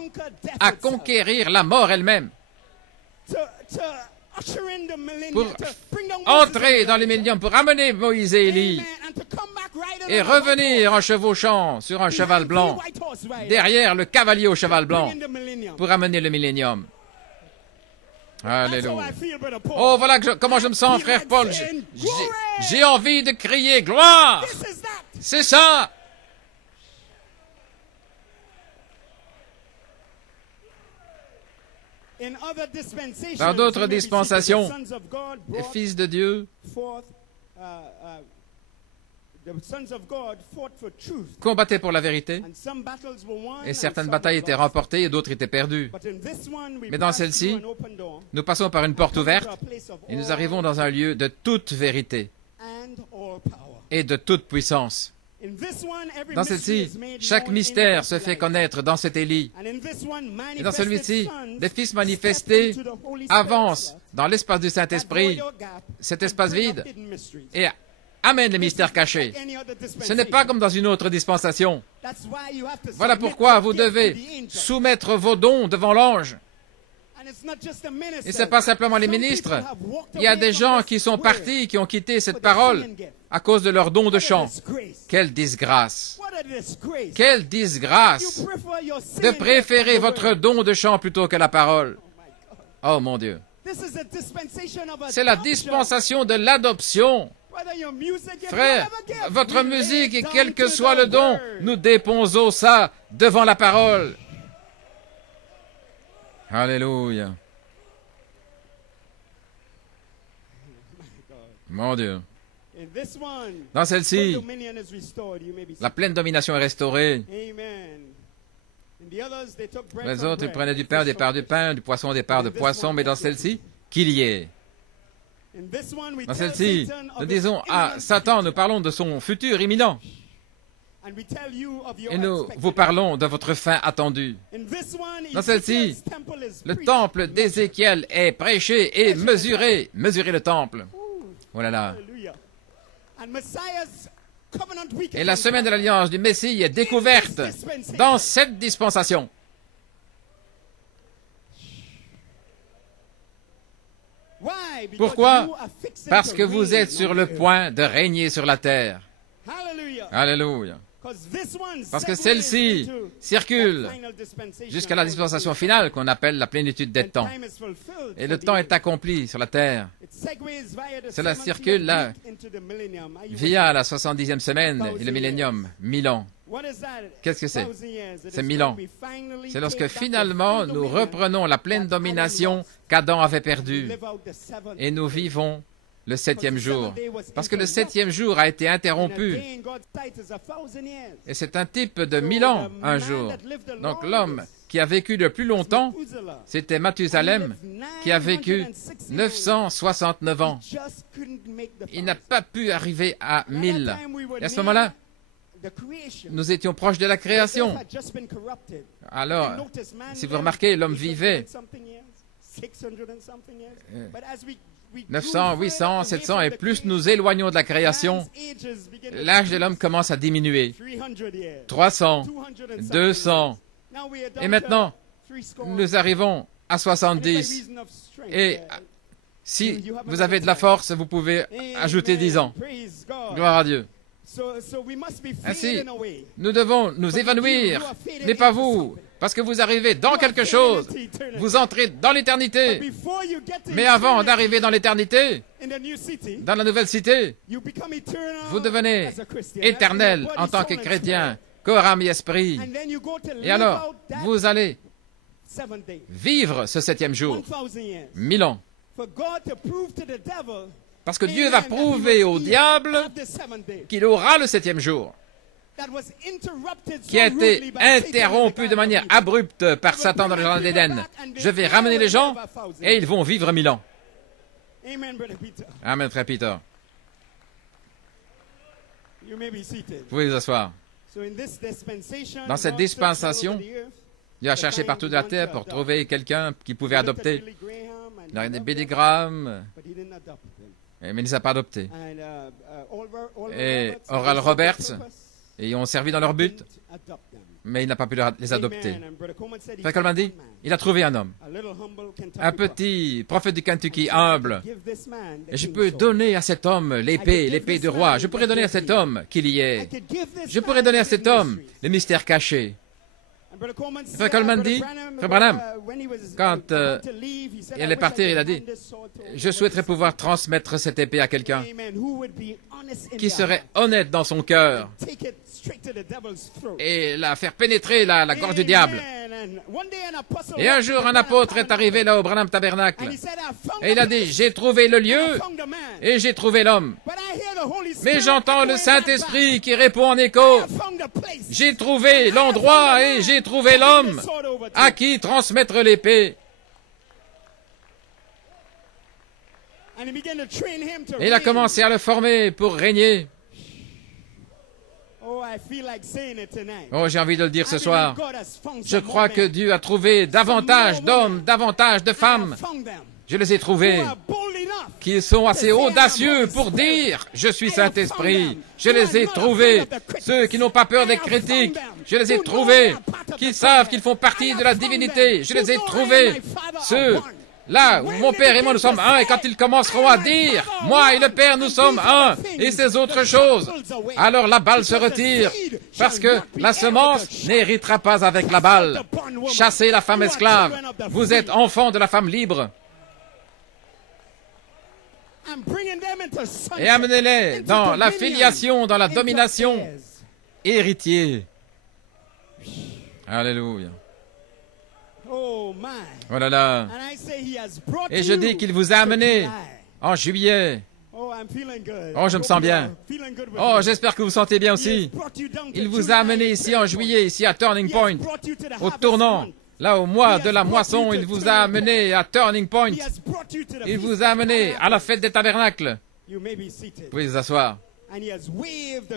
à conquérir la mort elle-même. Pour entrer dans le millénium, pour amener Moïse et Élie et revenir en chevauchant sur un cheval blanc, derrière le cavalier au cheval blanc, pour amener le millénium. Alléluia. Oh, voilà comment je me sens, frère Paul. J'ai envie de crier gloire. C'est ça. Dans d'autres dispensations, les fils de Dieu combattaient pour la vérité, et certaines batailles étaient remportées et d'autres étaient perdues. Mais dans celle-ci, nous passons par une porte ouverte et nous arrivons dans un lieu de toute vérité et de toute puissance. Dans celle-ci, chaque mystère se fait connaître dans cet Élie. Et dans celui-ci, des fils manifestés avancent dans l'espace du Saint-Esprit, cet espace vide, et amènent les mystères cachés. Ce n'est pas comme dans une autre dispensation. Voilà pourquoi vous devez soumettre vos dons devant l'ange. Et ce n'est pas simplement les ministres. Il y a des gens qui sont partis, qui ont quitté cette parole à cause de leur don de chant. Quelle disgrâce! Quelle disgrâce de préférer votre don de chant plutôt que la parole. Oh mon Dieu! C'est la dispensation de l'adoption. Frère, votre musique et quel que soit le don, nous déposons ça devant la parole. Alléluia. Mon Dieu. Dans celle-ci, la pleine domination est restaurée. Les autres, ils prenaient du pain, des parts de pain, du poisson, des parts de poisson, mais dans celle-ci, qu'il y ait. Dans celle-ci, nous disons à Satan, nous parlons de son futur imminent. Et nous vous parlons de votre fin attendue. Dans celle-ci, le temple d'Ézéchiel est prêché et mesuré. Mesurez le temple. Voilà là. Et la semaine de l'alliance du Messie est découverte dans cette dispensation. Pourquoi? Parce que vous êtes sur le point de régner sur la terre. Alléluia. Parce que celle-ci circule jusqu'à la dispensation finale qu'on appelle la plénitude des temps. Et le temps est accompli sur la terre. Cela circule là via la 70e semaine et le millénium, 1000 ans. Qu'est-ce que c'est? C'est 1000 ans. C'est lorsque finalement nous reprenons la pleine domination qu'Adam avait perdue et nous vivons le 7e jour. Parce que le 7e jour a été interrompu. Et c'est un type de 1000 ans, un jour. Donc l'homme qui a vécu le plus longtemps, c'était Mathusalem, qui a vécu 969 ans. Il n'a pas pu arriver à 1000. Et à ce moment-là, nous étions proches de la création. Alors, si vous remarquez, l'homme vivait 900, 800, 700, et plus nous éloignons de la création, l'âge de l'homme commence à diminuer. 300, 200, et maintenant, nous arrivons à 70. Et si vous avez de la force, vous pouvez ajouter 10 ans. Gloire à Dieu. Ainsi, nous devons nous évanouir, mais pas vous, parce que vous arrivez dans quelque chose, vous entrez dans l'éternité. Mais avant d'arriver dans l'éternité, dans la nouvelle cité, vous devenez éternel en tant que chrétien, corps, âme et esprit. Et alors, vous allez vivre ce 7e jour, 1000 ans. Parce que Dieu va prouver au diable qu'il aura le 7e jour, qui a été interrompu de manière abrupte par Satan dans le jardin d'Éden. Je vais ramener les gens et ils vont vivre 1000 ans. Amen, frère Peter. Vous pouvez vous asseoir. Dans cette dispensation, Dieu a cherché partout de la terre pour trouver quelqu'un qui pouvait adopter. Il y a des Billy Graham, mais il ne les a pas adoptés. Et Oral Roberts, et ils ont servi dans leur but, mais il n'a pas pu les adopter. Frère Coleman dit, il a trouvé un homme, un petit prophète du Kentucky humble, et je peux donner à cet homme l'épée du roi. Je pourrais donner à cet homme qu'il y est. Je pourrais donner à cet homme le mystère caché. Frère Coleman dit, Frère Branham, quand il allait partir, il a dit, je souhaiterais pouvoir transmettre cette épée à quelqu'un qui serait honnête dans son cœur et la faire pénétrer la gorge du diable. Et un jour, un apôtre est arrivé là au Branham Tabernacle et il a dit, j'ai trouvé le lieu et j'ai trouvé l'homme. Mais j'entends le Saint-Esprit qui répond en écho, j'ai trouvé l'endroit et j'ai trouvé l'homme à qui transmettre l'épée. Et il a commencé à le former pour régner. Oh, j'ai envie de le dire ce soir. Je crois que Dieu a trouvé davantage d'hommes, davantage de femmes. Je les ai trouvés, qui sont assez audacieux pour dire « Je suis Saint-Esprit ». Je les ai trouvés, ceux qui n'ont pas peur des critiques. Je les ai trouvés, qui savent qu'ils font partie de la divinité. Je les ai trouvés, ceux là où mon Père et moi nous sommes un, et quand ils commenceront à dire « Moi et le Père nous sommes un » et ces autres choses, alors la balle se retire, parce que la semence n'héritera pas avec la balle. Chassez la femme esclave. Vous êtes enfants de la femme libre. Et amenez-les dans la filiation, dans la domination, héritier. Alléluia. Oh là là. Et je dis qu'il vous a amené en juillet. Oh Oh, je me sens bien. Oh, j'espère que vous vous sentez bien aussi. Il vous a amené ici en juillet, ici à Turning Point, au tournant. Là, au mois de la moisson, il vous a amené à Turning Point. Il vous a amené à la fête des tabernacles. Vous pouvez vous asseoir.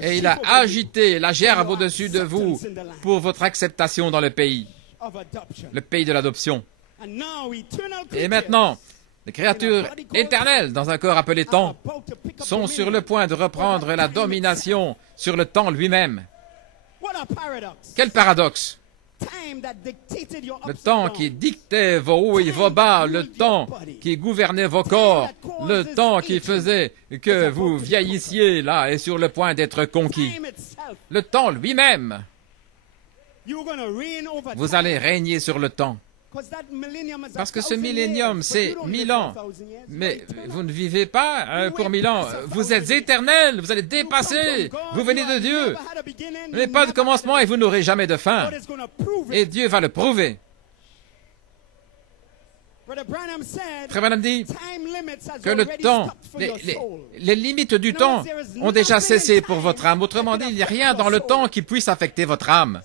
Et il a agité la gerbe au-dessus de vous pour votre acceptation dans le pays de l'adoption. Et maintenant, les créatures éternelles dans un corps appelé temps sont sur le point de reprendre la domination sur le temps lui-même. Quel paradoxe! Le temps qui dictait vos hauts et vos bas, le temps qui gouvernait vos corps, le temps qui faisait que vous vieillissiez là et sur le point d'être conquis. Le temps lui-même. Vous allez régner sur le temps. Parce que ce millénium, c'est 1000 ans. Mais vous ne vivez pas pour 1000 ans. Vous êtes éternel, vous allez dépasser. Vous venez de Dieu. Vous n'avez pas de commencement et vous n'aurez jamais de fin. Et Dieu va le prouver. Frère Branham dit que le temps, les limites du temps ont déjà cessé pour votre âme. Autrement dit, il n'y a rien dans le temps qui puisse affecter votre âme.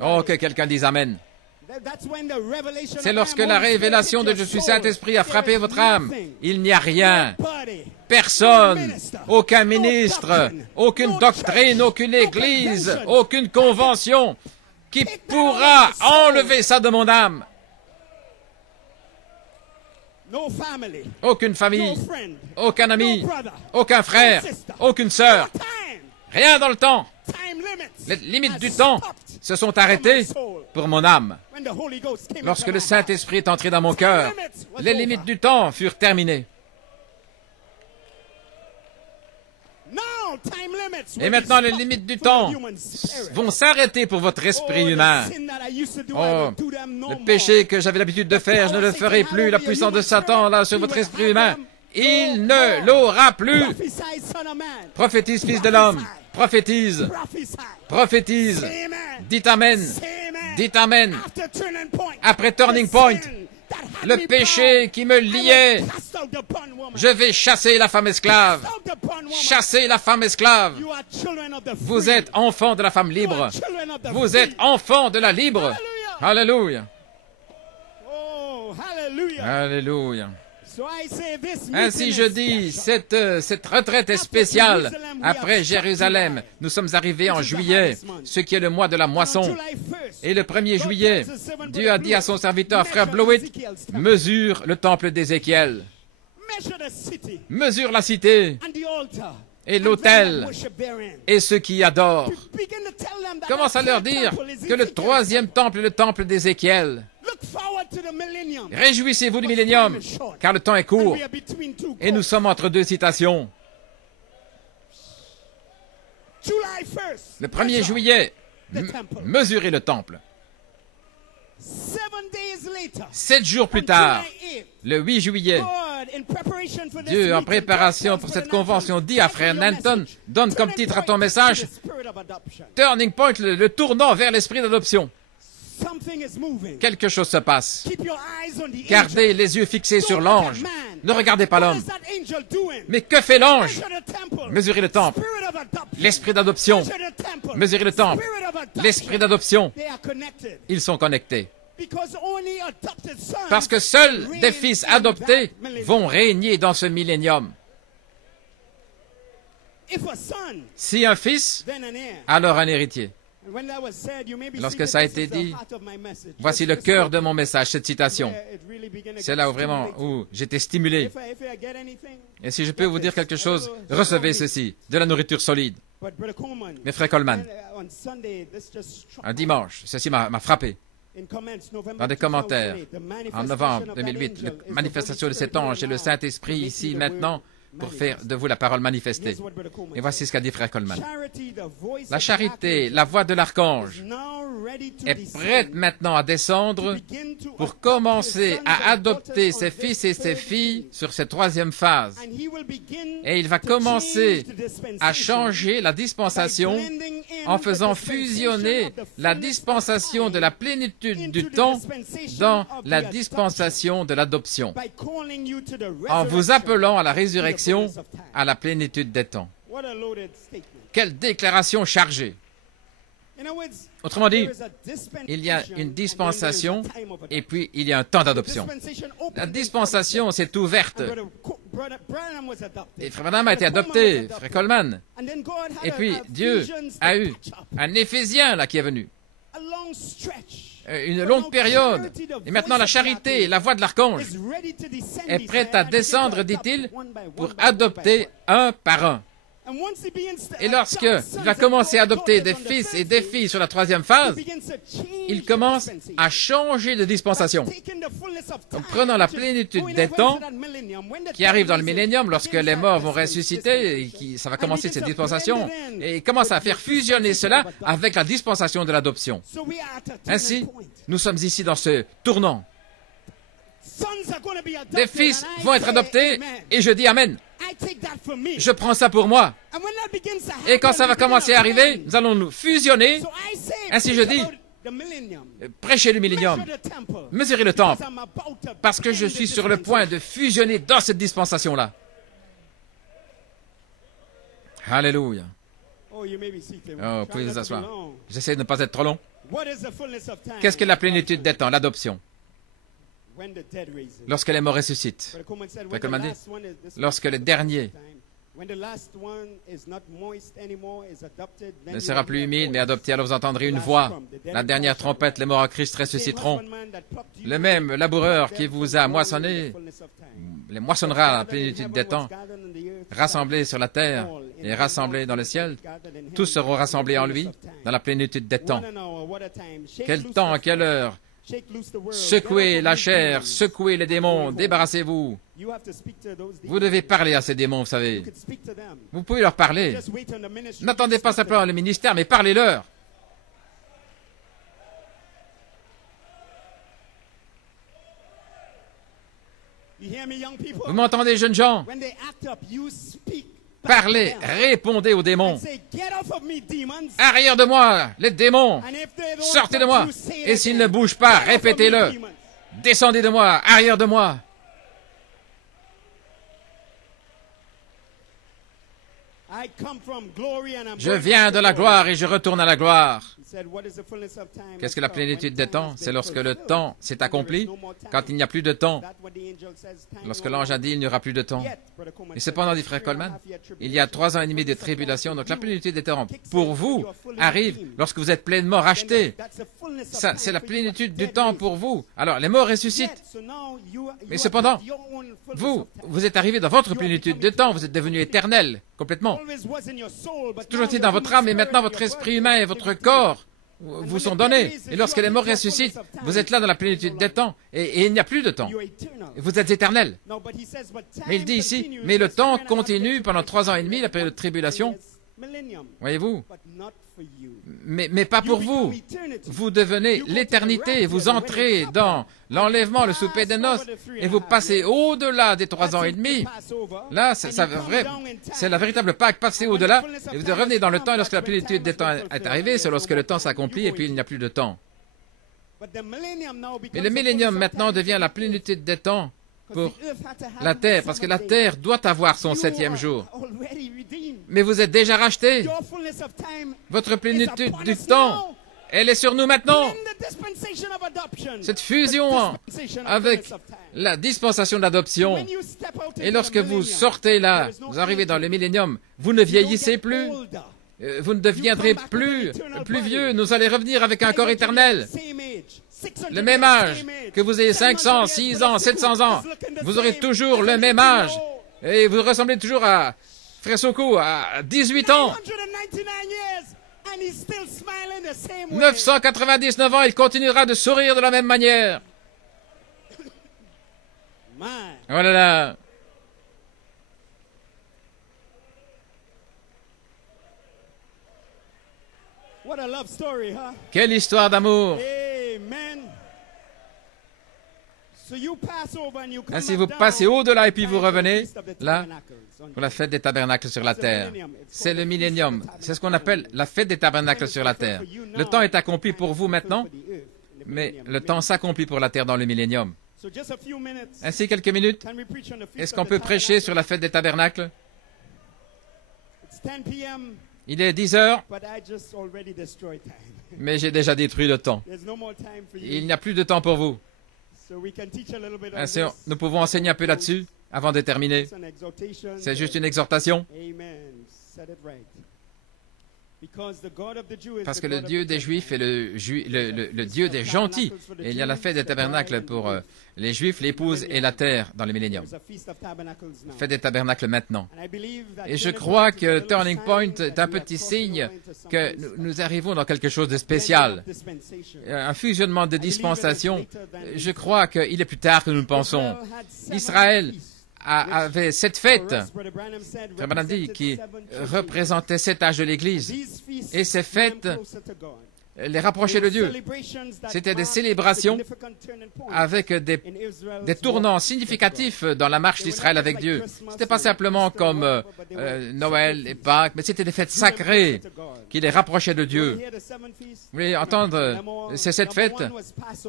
Oh, que quelqu'un dise Amen. C'est lorsque la révélation de Je suis Saint-Esprit a frappé votre âme. Il n'y a rien, personne, aucun ministre, aucune doctrine, aucune église, aucune convention qui pourra enlever ça de mon âme. Aucune famille, aucun ami, aucun frère, aucune sœur. Rien dans le temps. Les limites du temps se sont arrêtées pour mon âme. Lorsque le Saint-Esprit est entré dans mon cœur, les limites du temps furent terminées. Et maintenant, les limites du temps vont s'arrêter pour votre esprit humain. Oh, le péché que j'avais l'habitude de faire, je ne le ferai plus. La puissance de Satan, là, sur votre esprit humain, il ne l'aura plus. Prophétise, fils de l'homme. Prophétise. Prophétise. Dites Amen. Dites Amen. Après Turning Point, le péché qui me liait, je vais chasser la femme esclave. Chasser la femme esclave. Vous êtes enfant de la femme libre. Vous êtes enfant de la libre. Alléluia. Alléluia. Ainsi je dis, cette retraite est spéciale. Après Jérusalem, nous sommes arrivés en juillet, ce qui est le mois de la moisson. Et le 1er juillet, Dieu a dit à son serviteur, frère Blowett, mesure le temple d'Ézéchiel. Mesure la cité et l'autel et ceux qui y adorent. Commence à leur dire que le 3e temple est le temple d'Ézéchiel. Réjouissez-vous du millénium, car le temps est court, et nous sommes entre deux citations. Le 1er juillet, mesurez le temple. 7 jours plus tard, le 8 juillet, Dieu, en préparation pour cette convention, dit à frère Nanton, donne comme titre à ton message, Turning Point, le tournant vers l'esprit d'adoption. Quelque chose se passe. Gardez les yeux fixés sur l'ange. Ne regardez pas l'homme. Mais que fait l'ange? Mesurez le temple. L'esprit d'adoption. Mesurez le temple. L'esprit d'adoption. Ils sont connectés. Parce que seuls des fils adoptés vont régner dans ce millénium. Si un fils, alors un héritier. Lorsque ça a été dit, voici le cœur de mon message, cette citation. C'est là où vraiment j'étais stimulé. Et si je peux vous dire quelque chose, recevez ceci, de la nourriture solide. Mais frère Coleman, un dimanche, ceci m'a frappé. Dans des commentaires, en novembre 2008, la manifestation de cet ange et le Saint-Esprit ici maintenant pour faire de vous la parole manifestée. Et voici ce qu'a dit frère Coleman. La charité, la voix de l'archange, est prête maintenant à descendre pour commencer à adopter ses fils et ses filles sur cette 3e phase. Et il va commencer à changer la dispensation en faisant fusionner la dispensation de la plénitude du temps dans la dispensation de l'adoption, en vous appelant à la résurrection, à la plénitude des temps. Quelle déclaration chargée! Autrement dit, il y a une dispensation et puis il y a un temps d'adoption. La dispensation s'est ouverte. Et Frère Branham a été adopté, Frère Coleman. Et puis Dieu a eu un Éphésien là qui est venu. Une longue période. Et maintenant la charité, la voix de l'archange est prête à descendre, dit-il, pour adopter un par un. Et lorsqu'il va commencer à adopter des fils et des filles sur la troisième phase, il commence à changer de dispensation. En prenant la plénitude des temps qui arrive dans le millénium, lorsque les morts vont ressusciter, et ça va commencer cette dispensation, et il commence à faire fusionner cela avec la dispensation de l'adoption. Ainsi, nous sommes ici dans ce tournant. Des fils vont être adoptés, et je dis Amen. Je prends ça pour moi. Et quand ça va commencer à arriver, nous allons nous fusionner. Ainsi je dis, prêchez le millénium, mesurez le temple, parce que je suis sur le point de fusionner dans cette dispensation-là. Alléluia. Oh, vous pouvez vous asseoir. J'essaie de ne pas être trop long. Qu'est-ce que la plénitude des temps, l'adoption? Lorsque les morts ressuscitent. Lorsque le dernier ne sera plus humide, mais adopté, alors vous entendrez une voix. La dernière trompette, les morts en Christ ressusciteront. Le même laboureur qui vous a moissonné, les moissonnera à la plénitude des temps, rassemblés sur la terre et rassemblés dans le ciel. Tous seront rassemblés en lui, dans la plénitude des temps. Quel temps, quelle heure? Secouez la chair, secouez les démons, débarrassez-vous. Vous devez parler à ces démons, vous savez. Vous pouvez leur parler. N'attendez pas simplement le ministère, mais parlez-leur. Vous m'entendez, jeunes gens? Parlez, répondez aux démons. Arrière de moi, les démons, sortez de moi. Et s'ils ne bougent pas, répétez-le. Descendez de moi, arrière de moi. Je viens de la gloire et je retourne à la gloire. Qu'est-ce que la plénitude des temps? C'est lorsque le temps s'est accompli, quand il n'y a plus de temps. Lorsque l'ange a dit, il n'y aura plus de temps. Et cependant, dit Frère Coleman, il y a 3 ans et demi de tribulation, donc la plénitude des temps, pour vous, arrive lorsque vous êtes pleinement rachetés. Ça, c'est la plénitude du temps pour vous. Alors, les morts ressuscitent. Mais cependant, vous êtes arrivés dans votre plénitude de temps, vous êtes devenus éternels, complètement. C'est toujours été dans votre âme, et maintenant votre esprit humain et votre corps vous sont donnés. Et lorsque les morts ressuscitent, vous êtes là dans la plénitude des temps, et il n'y a plus de temps. Vous êtes éternels. Mais il dit ici, mais le temps continue pendant 3 ans et demi, la période de tribulation. Voyez-vous? Mais pas pour vous. Vous devenez l'éternité, vous entrez dans l'enlèvement, le souper des noces, et vous passez au-delà des 3 ans et demi. Là, c'est la véritable Pâque, passez au-delà, et vous revenez dans le temps, et lorsque la plénitude des temps est arrivée, c'est lorsque le temps s'accomplit, et puis il n'y a plus de temps. Mais le millénium maintenant devient la plénitude des temps pour la terre, parce que la terre doit avoir son 7e jour. Mais vous êtes déjà rachetés. Votre plénitude du temps, elle est sur nous maintenant. Cette fusion avec la dispensation d'adoption. Et lorsque vous sortez là, vous arrivez dans le millénium, vous ne vieillissez plus. Vous ne deviendrez plus vieux. Nous allons revenir avec un corps éternel. Le même âge, que vous ayez 500, 6 ans, 700 ans, vous aurez toujours le même âge. Et vous ressemblez toujours à Frère Soko, à 18 ans. 999 ans, il continuera de sourire de la même manière. Oh là là. Quelle histoire d'amour. Ainsi, vous passez au-delà et puis vous revenez là pour la fête des tabernacles sur la terre. C'est le millénium. C'est ce qu'on appelle la fête des tabernacles sur la terre. Le temps est accompli pour vous maintenant, mais le temps s'accomplit pour la terre dans le millénium. Ainsi, quelques minutes, est-ce qu'on peut prêcher sur la fête des tabernacles? Il est 10 heures, mais j'ai déjà détruit le temps. Il n'y a plus de temps pour vous. Ainsi, nous pouvons enseigner un peu là-dessus avant de terminer. C'est juste une exhortation. Parce que le Dieu des Juifs est le Dieu des gentils. Et il y a la fête des tabernacles pour les Juifs, l'épouse et la terre dans le millénium. Fête des tabernacles maintenant. Et je crois que Turning Point est un petit signe que nous arrivons dans quelque chose de spécial. Un fusionnement de dispensations. Je crois qu'il est plus tard que nous le pensons. Israël avait cette fête, Frère Branham dit, qui représentait cet âge de l'Église. Et ces fêtes les rapprochaient de Dieu. C'était des célébrations avec des tournants significatifs dans la marche d'Israël avec Dieu. C'était pas simplement comme Noël et Pâques, mais c'était des fêtes sacrées qui les rapprochaient de Dieu. Vous voulez entendre, c'est cette fête.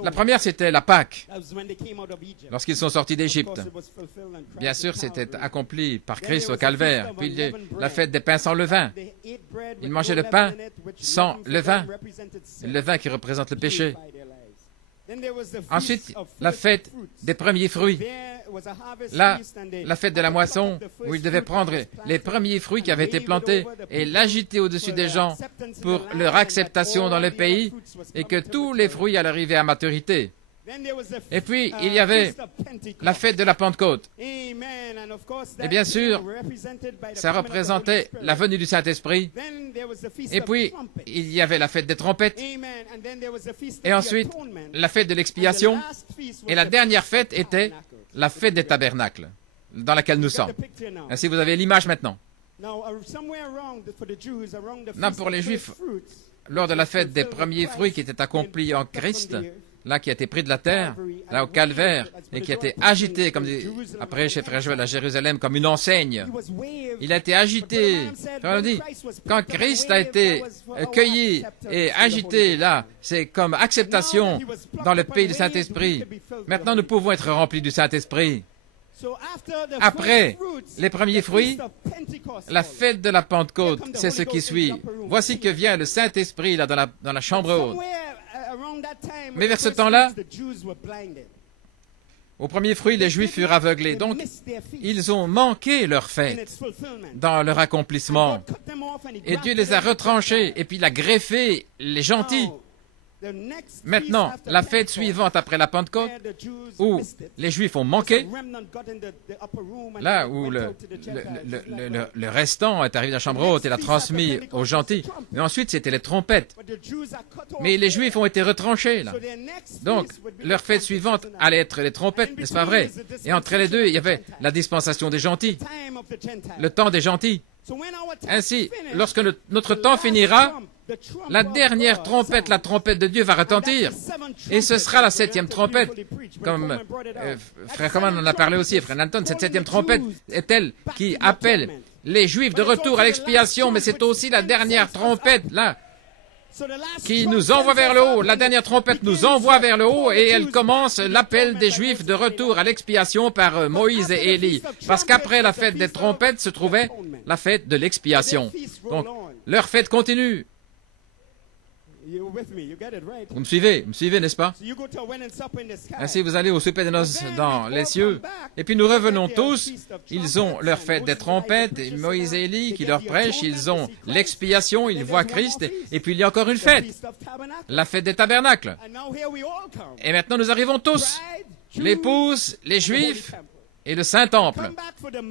La première, c'était la Pâque, lorsqu'ils sont sortis d'Égypte. Bien sûr, c'était accompli par Christ au calvaire. Puis la fête des pains sans levain. Ils mangeaient le pain sans levain. Le levain qui représente le péché. Ensuite, la fête des premiers fruits. Là, la fête de la moisson, où ils devaient prendre les premiers fruits qui avaient été plantés et l'agiter au-dessus des gens pour leur acceptation dans le pays et que tous les fruits allaient arriver à maturité. Et puis, il y avait la fête de la Pentecôte. Et bien sûr, ça représentait la venue du Saint-Esprit. Et puis, il y avait la fête des trompettes. Et ensuite, la fête de l'expiation. Et la dernière fête était la fête des tabernacles, dans laquelle nous sommes. Ainsi, vous avez l'image maintenant. Non, pour les Juifs, lors de la fête des premiers fruits qui était accomplie en Christ, là qui a été pris de la terre, là au calvaire, et qui a été agité, comme dit, après chez Frère Joël à Jérusalem, comme une enseigne. Il a été agité. On dit, quand Christ a été cueilli et agité, là, c'est comme acceptation dans le pays du Saint-Esprit. Maintenant, nous pouvons être remplis du Saint-Esprit. Après les premiers fruits, la fête de la Pentecôte, c'est ce qui suit. Voici que vient le Saint-Esprit là dans la chambre haute. Mais vers ce temps-là, au premier fruit, les Juifs furent aveuglés. Donc, ils ont manqué leur fête dans leur accomplissement. Et Dieu les a retranchés et puis il a greffé les gentils. Maintenant, la fête suivante après la Pentecôte, où les Juifs ont manqué, là où le restant est arrivé dans la chambre haute et l'a transmis aux gentils. Mais ensuite, c'était les trompettes. Mais les Juifs ont été retranchés, là. Donc, leur fête suivante allait être les trompettes, n'est-ce pas vrai? Et entre les deux, il y avait la dispensation des gentils, le temps des gentils. Ainsi, lorsque notre temps finira, la dernière trompette, la trompette de Dieu va retentir. Et ce sera la 7e trompette. Comme Frère Coman en a parlé aussi, Frère Nanton, cette 7e trompette est elle qui appelle les Juifs de retour à l'expiation, mais c'est aussi la dernière trompette, là, qui nous envoie vers le haut. La dernière trompette nous envoie vers le haut et elle commence l'appel des Juifs de retour à l'expiation par Moïse et Élie. Parce qu'après la fête des trompettes se trouvait la fête de l'expiation. Donc, leur fête continue. Vous me suivez, n'est-ce pas? Ainsi, vous allez au souper des noces dans les cieux. Et puis nous revenons tous. Ils ont leur fête des trompettes, et Moïse et Élie qui leur prêchent. Ils ont l'expiation, ils voient Christ. Et puis il y a encore une fête, la fête des tabernacles. Et maintenant nous arrivons tous, l'épouse, les Juifs et le Saint-Temple.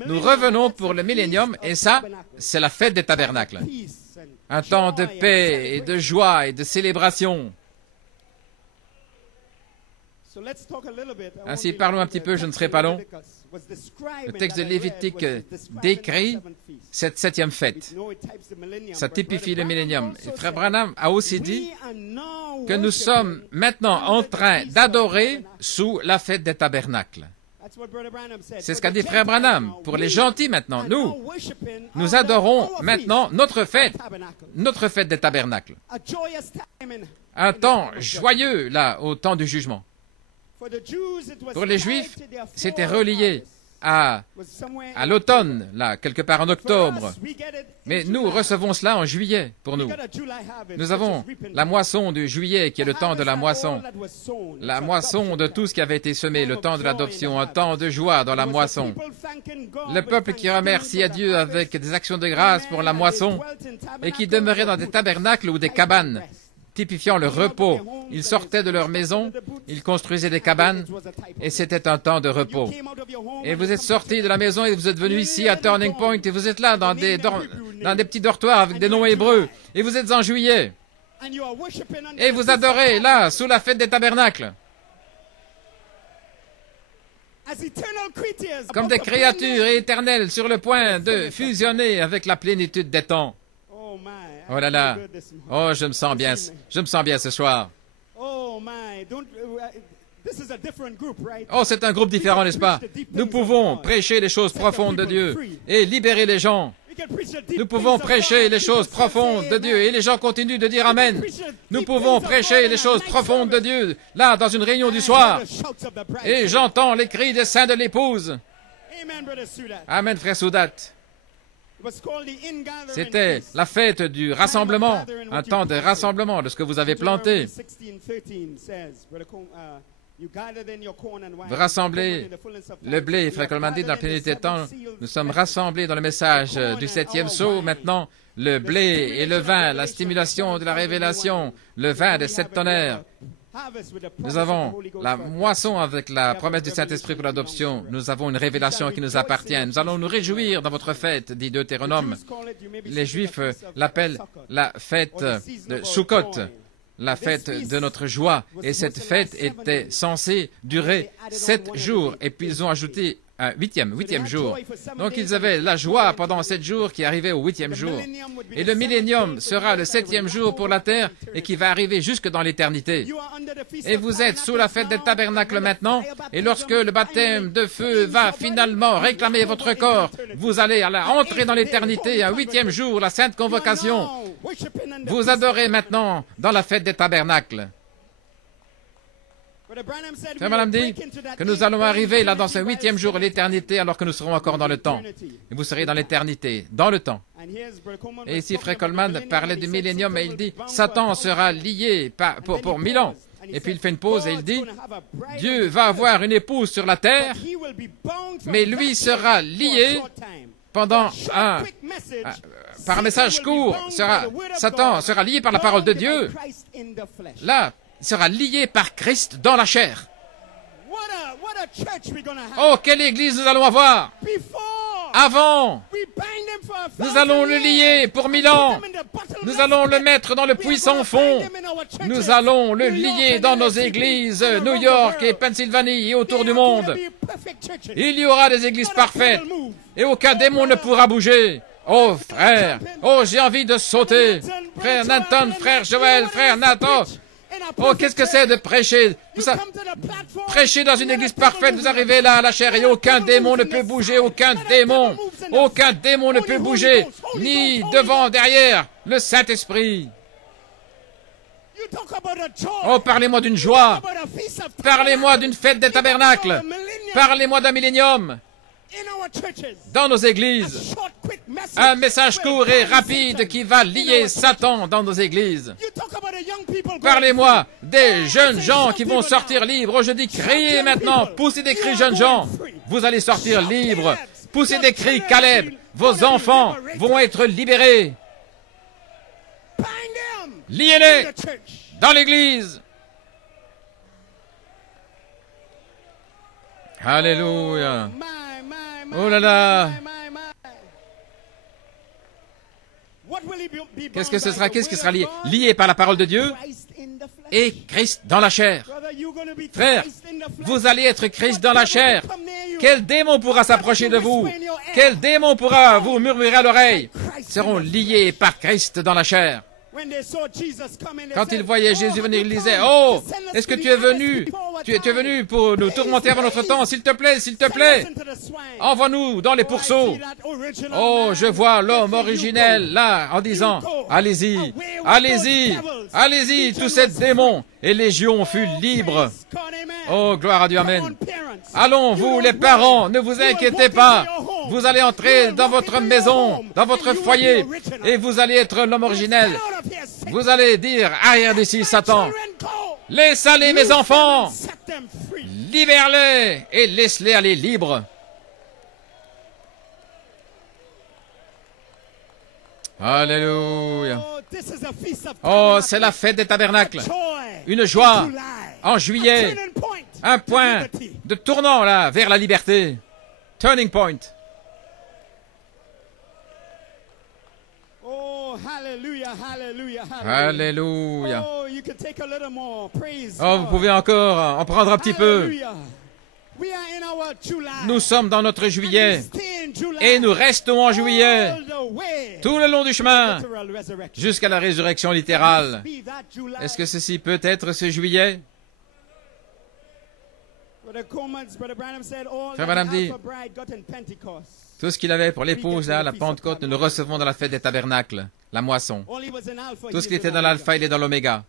Nous revenons pour le millénium et ça, c'est la fête des tabernacles. Un temps de paix et de joie et de célébration. Ainsi, parlons un petit peu, je ne serai pas long. Le texte de Lévitique décrit cette 7e fête. Ça typifie le millénium. Et Frère Branham a aussi dit que nous sommes maintenant en train d'adorer sous la fête des tabernacles. C'est ce qu'a dit Frère Branham. Pour les gentils maintenant, nous adorons maintenant notre fête des tabernacles. Un temps joyeux, là, au temps du jugement. Pour les Juifs, c'était relié à l'automne, là, quelque part en octobre. Mais nous recevons cela en juillet, pour nous. Nous avons la moisson du juillet, qui est le temps de la moisson de tout ce qui avait été semé, le temps de l'adoption, un temps de joie dans la moisson. Le peuple qui remercie à Dieu avec des actions de grâce pour la moisson et qui demeurait dans des tabernacles ou des cabanes, typifiant le repos. Ils sortaient de leur maison, ils construisaient des cabanes, et c'était un temps de repos. Et vous êtes sortis de la maison et vous êtes venus ici à Turning Point, et vous êtes là dans des petits dortoirs avec des noms hébreux, et vous êtes en juillet. Et vous adorez, là, sous la fête des tabernacles. Comme des créatures éternelles sur le point de fusionner avec la plénitude des temps. Oh là là, oh je me sens bien ce soir. Oh c'est un groupe différent, n'est-ce pas? Nous pouvons prêcher les choses profondes de Dieu et libérer les gens. Nous pouvons prêcher les choses profondes de Dieu et les gens continuent de dire Amen. Nous pouvons prêcher les choses profondes de Dieu là dans une réunion du soir et j'entends les cris des saints de l'épouse. Amen, frère Soudat. C'était la fête du rassemblement, un temps de rassemblement de ce que vous avez planté. Vous rassemblez le blé, frère Coleman dit, dans la plénitude des temps. Nous sommes rassemblés dans le message du 7e sceau. Maintenant, le blé et le vin, la stimulation de la révélation, le vin des 7 tonnerres. Nous avons la moisson avec la promesse du Saint-Esprit pour l'adoption. Nous avons une révélation qui nous appartient. Nous allons nous réjouir dans votre fête, dit Deutéronome. Les Juifs l'appellent la fête de Sukkot, la fête de notre joie. Et cette fête était censée durer 7 jours. Et puis ils ont ajouté un huitième jour. Donc ils avaient la joie pendant 7 jours qui arrivait au 8e jour. Et le millénium sera le 7e jour pour la terre et qui va arriver jusque dans l'éternité. Et vous êtes sous la fête des tabernacles maintenant, et lorsque le baptême de feu va finalement réclamer votre corps, vous allez entrer dans l'éternité, un 8e jour, la sainte convocation. Vous adorez maintenant dans la fête des tabernacles. Frère Branham dit que nous allons arriver là dans ce 8e jour de l'éternité alors que nous serons encore dans le temps. Et vous serez dans l'éternité, dans le temps. Et ici, Frère Coleman parlait du millénium et il dit Satan sera lié pour 1000 ans. Et puis il fait une pause et il dit Dieu va avoir une épouse sur la terre, mais lui sera lié pendant par un message court. Satan sera lié par la parole de Dieu. Là, sera lié par Christ dans la chair. Oh, quelle église nous allons avoir! Avant, nous allons le lier pour 1000 ans. Nous allons le mettre dans le puits sans fond. Nous allons le lier dans nos églises, New York et Pennsylvanie et autour du monde. Il y aura des églises parfaites et aucun démon ne pourra bouger. Oh, frère, oh, j'ai envie de sauter. Frère Nathan, frère Joël, frère Nathan. Oh, qu'est-ce que c'est de prêcher? Prêcher dans une église parfaite, vous arrivez là à la chair et aucun démon ne peut bouger, aucun démon ne peut bouger, ni devant, derrière, le Saint-Esprit. Oh, parlez-moi d'une joie, parlez-moi d'une fête des tabernacles, parlez-moi d'un millénium. Dans nos églises, un message court et rapide qui va lier Satan dans nos églises. Parlez-moi des jeunes gens qui vont sortir libres. Oh, je dis criez maintenant, poussez des cris jeunes gens. Vous allez sortir libres. Poussez des cris Caleb. Vos enfants vont être libérés. Liez-les dans l'église. Alléluia. Oh là là! Qu'est-ce que ce sera? Qu'est-ce qui sera lié? Lié par la parole de Dieu et Christ dans la chair. Frère, vous allez être Christ dans la chair. Quel démon pourra s'approcher de vous? Quel démon pourra vous murmurer à l'oreille? Seront liés par Christ dans la chair. Quand ils voyaient Jésus venir, ils disaient, « Oh, est-ce que tu es venu? Tu es venu pour nous tourmenter avant notre temps? S'il te plaît, envoie-nous dans les pourceaux. » Oh, je vois l'homme originel là en disant, « Allez-y, allez-y, allez-y, tous ces démons. » Et légion fut libre. Oh, gloire à Dieu, amen. Allons, vous les parents, ne vous inquiétez pas. Vous allez entrer dans votre maison, dans votre foyer, et vous allez être l'homme originel. Vous allez dire, arrière d'ici, Satan. Laisse aller mes enfants. Libère-les et laisse-les aller libres. Alléluia. Oh, c'est la fête des tabernacles. Une joie en juillet. Un point de tournant là vers la liberté. Turning point. Alléluia. Oh, vous pouvez encore en prendre un petit peu. Nous sommes dans notre juillet et nous restons en juillet tout le long du chemin jusqu'à la résurrection littérale. Est-ce que ceci peut être ce juillet? Frère Branham dit, tout ce qu'il avait pour l'épouse, là, la Pentecôte, nous le recevons dans la fête des tabernacles, la moisson. Tout ce qui était dans l'alpha, il est dans l'oméga.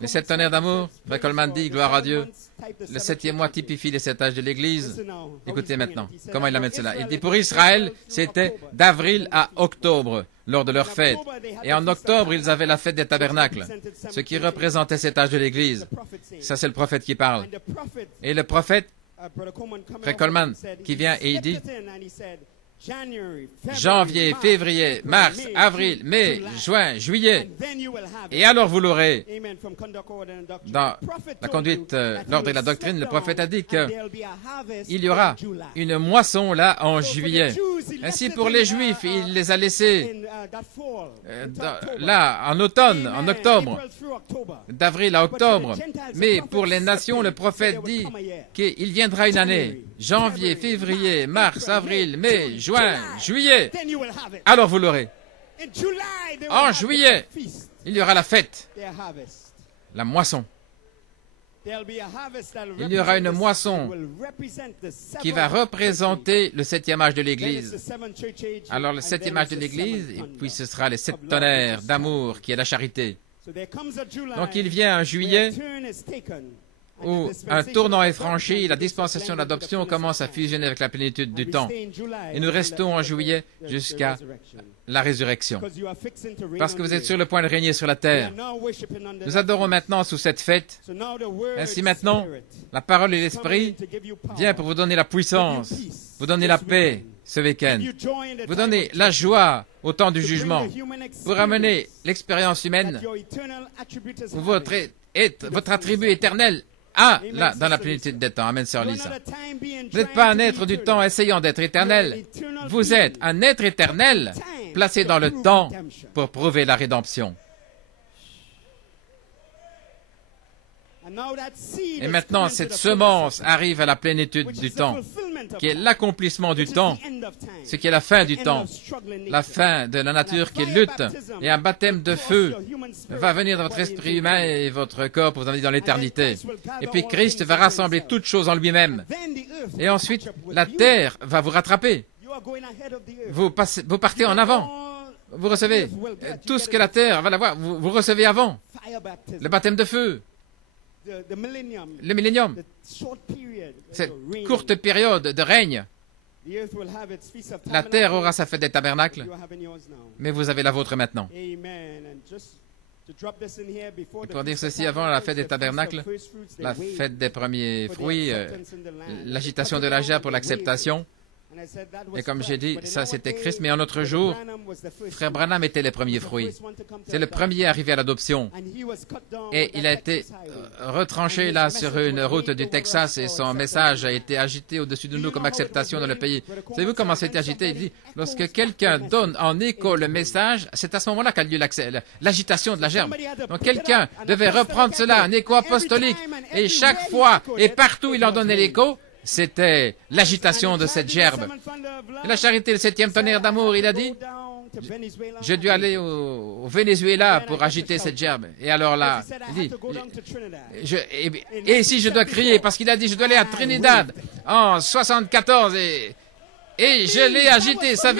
Les 7 tonnerres d'amour, Frère Coleman dit, gloire à Dieu, le 7e mois typifie les 7 âges de l'Église. Écoutez maintenant, comment il amène cela? Il dit, pour Israël, c'était d'avril à octobre, lors de leur fête. Et en octobre, ils avaient la fête des tabernacles, ce qui représentait cet âge de l'Église. Ça, c'est le prophète qui parle. Et le prophète, Frère Coleman, qui vient et il dit, janvier, février, mars, avril, mai, juin, juillet. Et alors vous l'aurez. Dans la conduite, l'ordre et la doctrine, le prophète a dit qu'il y aura une moisson là en juillet. Ainsi pour les Juifs, il les a laissés là en automne, en octobre, d'avril à octobre. Mais pour les nations, le prophète dit qu'il viendra une année. Janvier, février, mars, avril, mai, juin, juillet. Alors vous l'aurez. En juillet, il y aura la fête, la moisson. Il y aura une moisson qui va représenter le 7e âge de l'Église. Alors le 7e âge de l'Église, et puis ce sera les 7 tonnerres d'amour qui est la charité. Donc il vient en juillet où un tournant est franchi, la dispensation d'adoption commence à fusionner avec la plénitude du temps. Et nous restons en juillet jusqu'à la résurrection. Parce que vous êtes sur le point de régner sur la terre. Nous adorons maintenant sous cette fête. Ainsi maintenant, la parole et l'esprit viennent pour vous donner la puissance, vous donner la paix ce week-end, vous donner la joie au temps du jugement, pour ramener l'expérience humaine, votre attribut éternel là, dans la plénitude des temps. Amen, sœur Lisa. Vous n'êtes pas un être du temps essayant d'être éternel. Vous êtes un être éternel placé dans le temps pour prouver la rédemption. Et maintenant, cette semence arrive à la plénitude du temps, qui est l'accomplissement du temps, ce qui est la fin du temps, la fin de la nature qui lutte, et un baptême de feu va venir dans votre esprit humain et votre corps pour vous emmener dans l'éternité. Et puis Christ va rassembler toutes choses en lui-même. Et ensuite, la terre va vous rattraper. Vous partez en avant. Vous recevez tout ce que la terre va l'avoir. Vous recevez avant. Le baptême de feu. Le millénium, cette courte période de règne, la terre aura sa fête des tabernacles, mais vous avez la vôtre maintenant. Et pour dire ceci, avant la fête des tabernacles, la fête des premiers fruits, l'agitation de la gerbe pour l'acceptation, Et comme j'ai dit, ça c'était Christ, mais un autre jour, Frère Branham était le premier fruit. C'est le premier arrivé à l'adoption. Et il a été retranché là sur une route du Texas et son message a été agité au-dessus de nous comme acceptation dans le pays. Savez-vous comment ça a été agité? Il dit, lorsque quelqu'un donne en écho le message, c'est à ce moment-là qu'a lieu l'agitation de la gerbe. Donc quelqu'un devait reprendre cela, un écho apostolique, et chaque fois et partout il en donnait l'écho. C'était l'agitation de cette gerbe. Et la charité, le 7e tonnerre d'amour, il a dit, j'ai dû aller au Venezuela pour agiter cette gerbe. Et alors là, il dit, et si je dois crier, parce qu'il a dit, je dois aller à Trinidad en 74 et je l'ai agité. Ça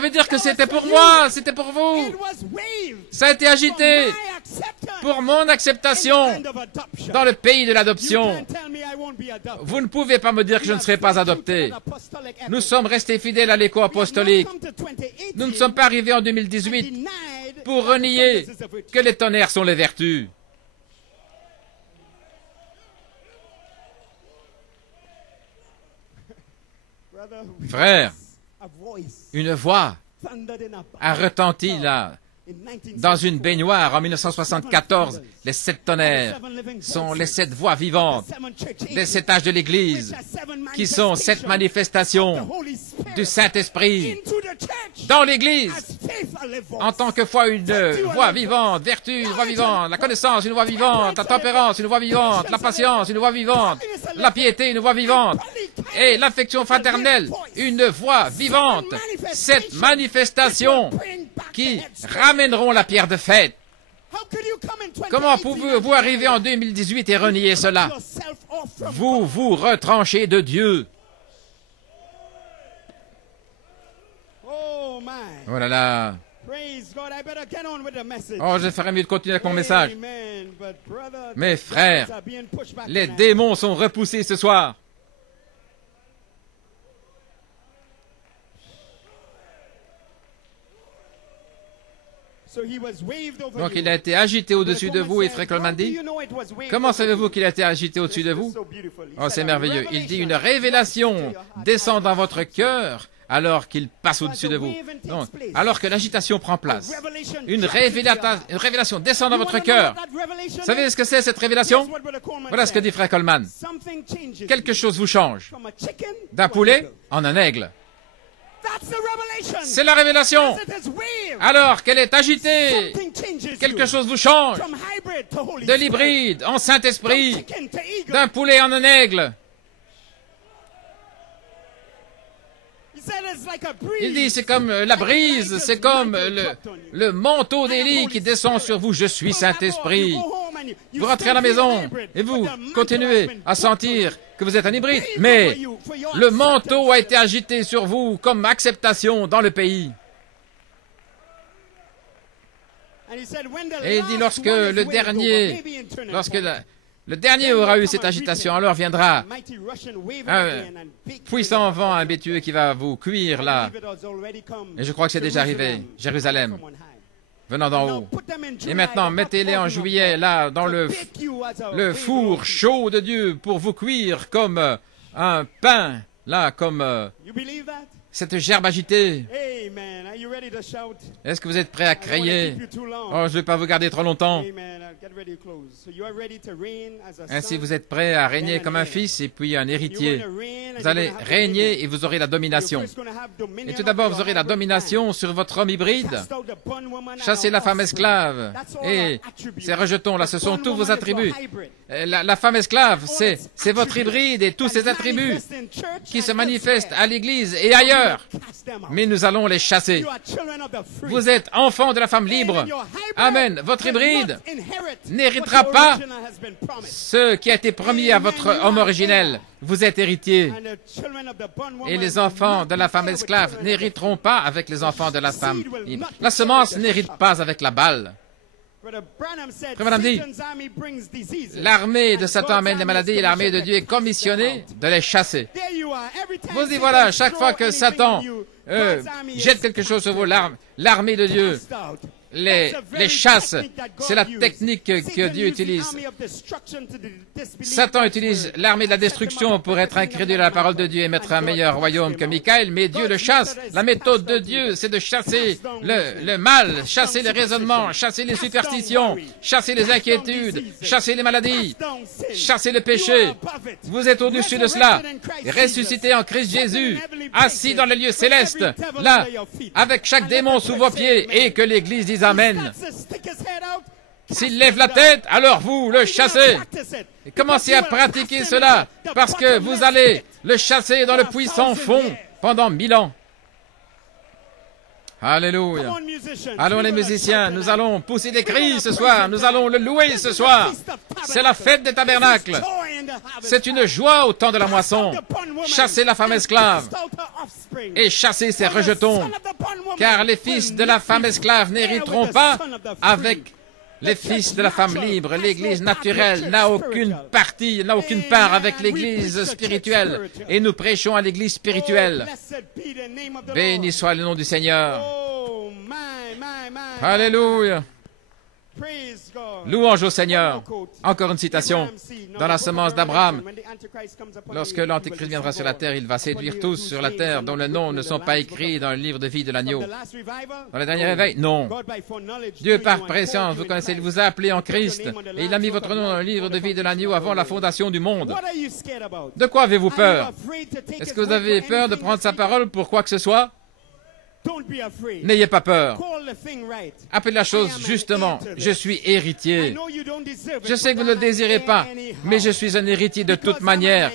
veut dire que c'était pour moi, c'était pour vous. Ça a été agité pour mon acceptation dans le pays de l'adoption. Vous ne pouvez pas me dire que je ne serai pas adopté. Nous sommes restés fidèles à l'écho apostolique. Nous ne sommes pas arrivés en 2018 pour renier que les tonnerres sont les vertus. Frère, une voix a retenti là, dans une baignoire en 1974. Les 7 tonnerres sont les 7 voix vivantes des 7 âges de l'Église, qui sont 7 manifestations du Saint-Esprit dans l'Église, en tant que foi, une voix vivante, vertu, une voix vivante, la connaissance, une voix vivante, la tempérance, une voix vivante, la patience, une voix vivante, la piété, une voix vivante, et l'affection fraternelle, une voix vivante. 7 manifestations qui ramèneront la pierre de fête. Comment pouvez-vous arriver en 2018 et renier cela? Vous vous retranchez de Dieu. Oh là là. Oh, je ferais mieux de continuer avec mon message. Mais frères, les démons sont repoussés ce soir. Donc il a été agité au-dessus de vous, et Frère Coleman dit, comment savez-vous qu'il a été agité au-dessus de vous? Oh, c'est merveilleux. Il dit, une révélation descend dans votre cœur alors qu'il passe au-dessus de vous. Donc, alors que l'agitation prend place, une révélation descend dans votre cœur. Vous savez ce que c'est cette révélation? Voilà ce que dit Frère Coleman. Quelque chose vous change. D'un poulet en un aigle. C'est la révélation. Alors qu'elle est agitée, quelque chose vous change. De l'hybride en Saint-Esprit, d'un poulet en un aigle. Il dit, c'est comme la brise, c'est comme le manteau d'Élie qui descend sur vous. Je suis Saint-Esprit. Vous rentrez à la maison et vous continuez à sentir que vous êtes un hybride. Mais le manteau a été agité sur vous comme acceptation dans le pays. Et il dit, lorsque le dernier aura eu cette agitation, alors viendra un puissant vent impétueux qui va vous cuire là. Et je crois que c'est déjà arrivé. Jérusalem, venant d'en haut. Et maintenant, mettez-les en juillet là, dans le four chaud de Dieu pour vous cuire comme un pain, là, comme cette gerbe agitée. Est-ce que vous êtes prêts à crier? Oh, je ne vais pas vous garder trop longtemps. Ainsi, vous êtes prêts à régner comme un fils et puis un héritier. Vous allez régner et vous aurez la domination. Et tout d'abord, vous aurez la domination sur votre homme hybride. Chassez la femme esclave. Et ces rejetons-là, ce sont tous vos attributs. La femme esclave, c'est votre hybride et tous ses attributs qui se manifestent à l'Église et ailleurs. Mais nous allons les chasser. Vous êtes enfants de la femme libre. Amen. Votre hybride n'héritera pas ce qui a été promis à votre homme originel. Vous êtes héritier. Et les enfants de la femme esclave n'hériteront pas avec les enfants de la femme libre. La semence n'hérite pas avec la balle. Frère Branham dit, l'armée de Satan amène les maladies et l'armée de Dieu est commissionnée de les chasser. Vous y voilà, chaque fois que Satan jette quelque chose sur vous, l'armée de Dieu les chasses. C'est la technique que Dieu utilise. Satan utilise l'armée de la destruction pour être incrédule à la parole de Dieu et mettre un meilleur royaume que Michaël, mais Dieu le chasse. La méthode de Dieu, c'est de chasser le mal, chasser les raisonnements, chasser les superstitions, chasser les inquiétudes, chasser les maladies, chasser le péché. Vous êtes au-dessus de cela, ressuscité en Christ Jésus, assis dans les lieux célestes, là, avec chaque démon sous vos pieds, et que l'Église dise Amen. S'il lève la tête, alors vous le chassez. Et commencez à pratiquer cela, parce que vous allez le chasser dans le puissant fond pendant 1000 ans. Alléluia. Allons les musiciens, nous allons pousser des cris ce soir, nous allons le louer ce soir. C'est la fête des tabernacles. C'est une joie au temps de la moisson. Chassez la femme esclave et chassez ses rejetons, car les fils de la femme esclave n'hériteront pas avec les fils de la femme libre. L'Église naturelle n'a aucune partie, n'a aucune part avec l'Église spirituelle. Et nous prêchons à l'Église spirituelle. Béni soit le nom du Seigneur. Alléluia. Louange au Seigneur. Encore une citation. Dans la semence d'Abraham, lorsque l'Antéchrist viendra sur la terre, il va séduire tous sur la terre dont les noms ne sont pas écrits dans le livre de vie de l'agneau. Dans le dernier réveil? Non. Dieu, par préscience, vous connaissez, il vous a appelé en Christ et il a mis votre nom dans le livre de vie de l'agneau avant la fondation du monde. De quoi avez-vous peur? Est-ce que vous avez peur de prendre sa parole pour quoi que ce soit? N'ayez pas peur. Appelez la chose justement. Je suis héritier. Je sais que vous ne le désirez pas, mais je suis un héritier de toute manière.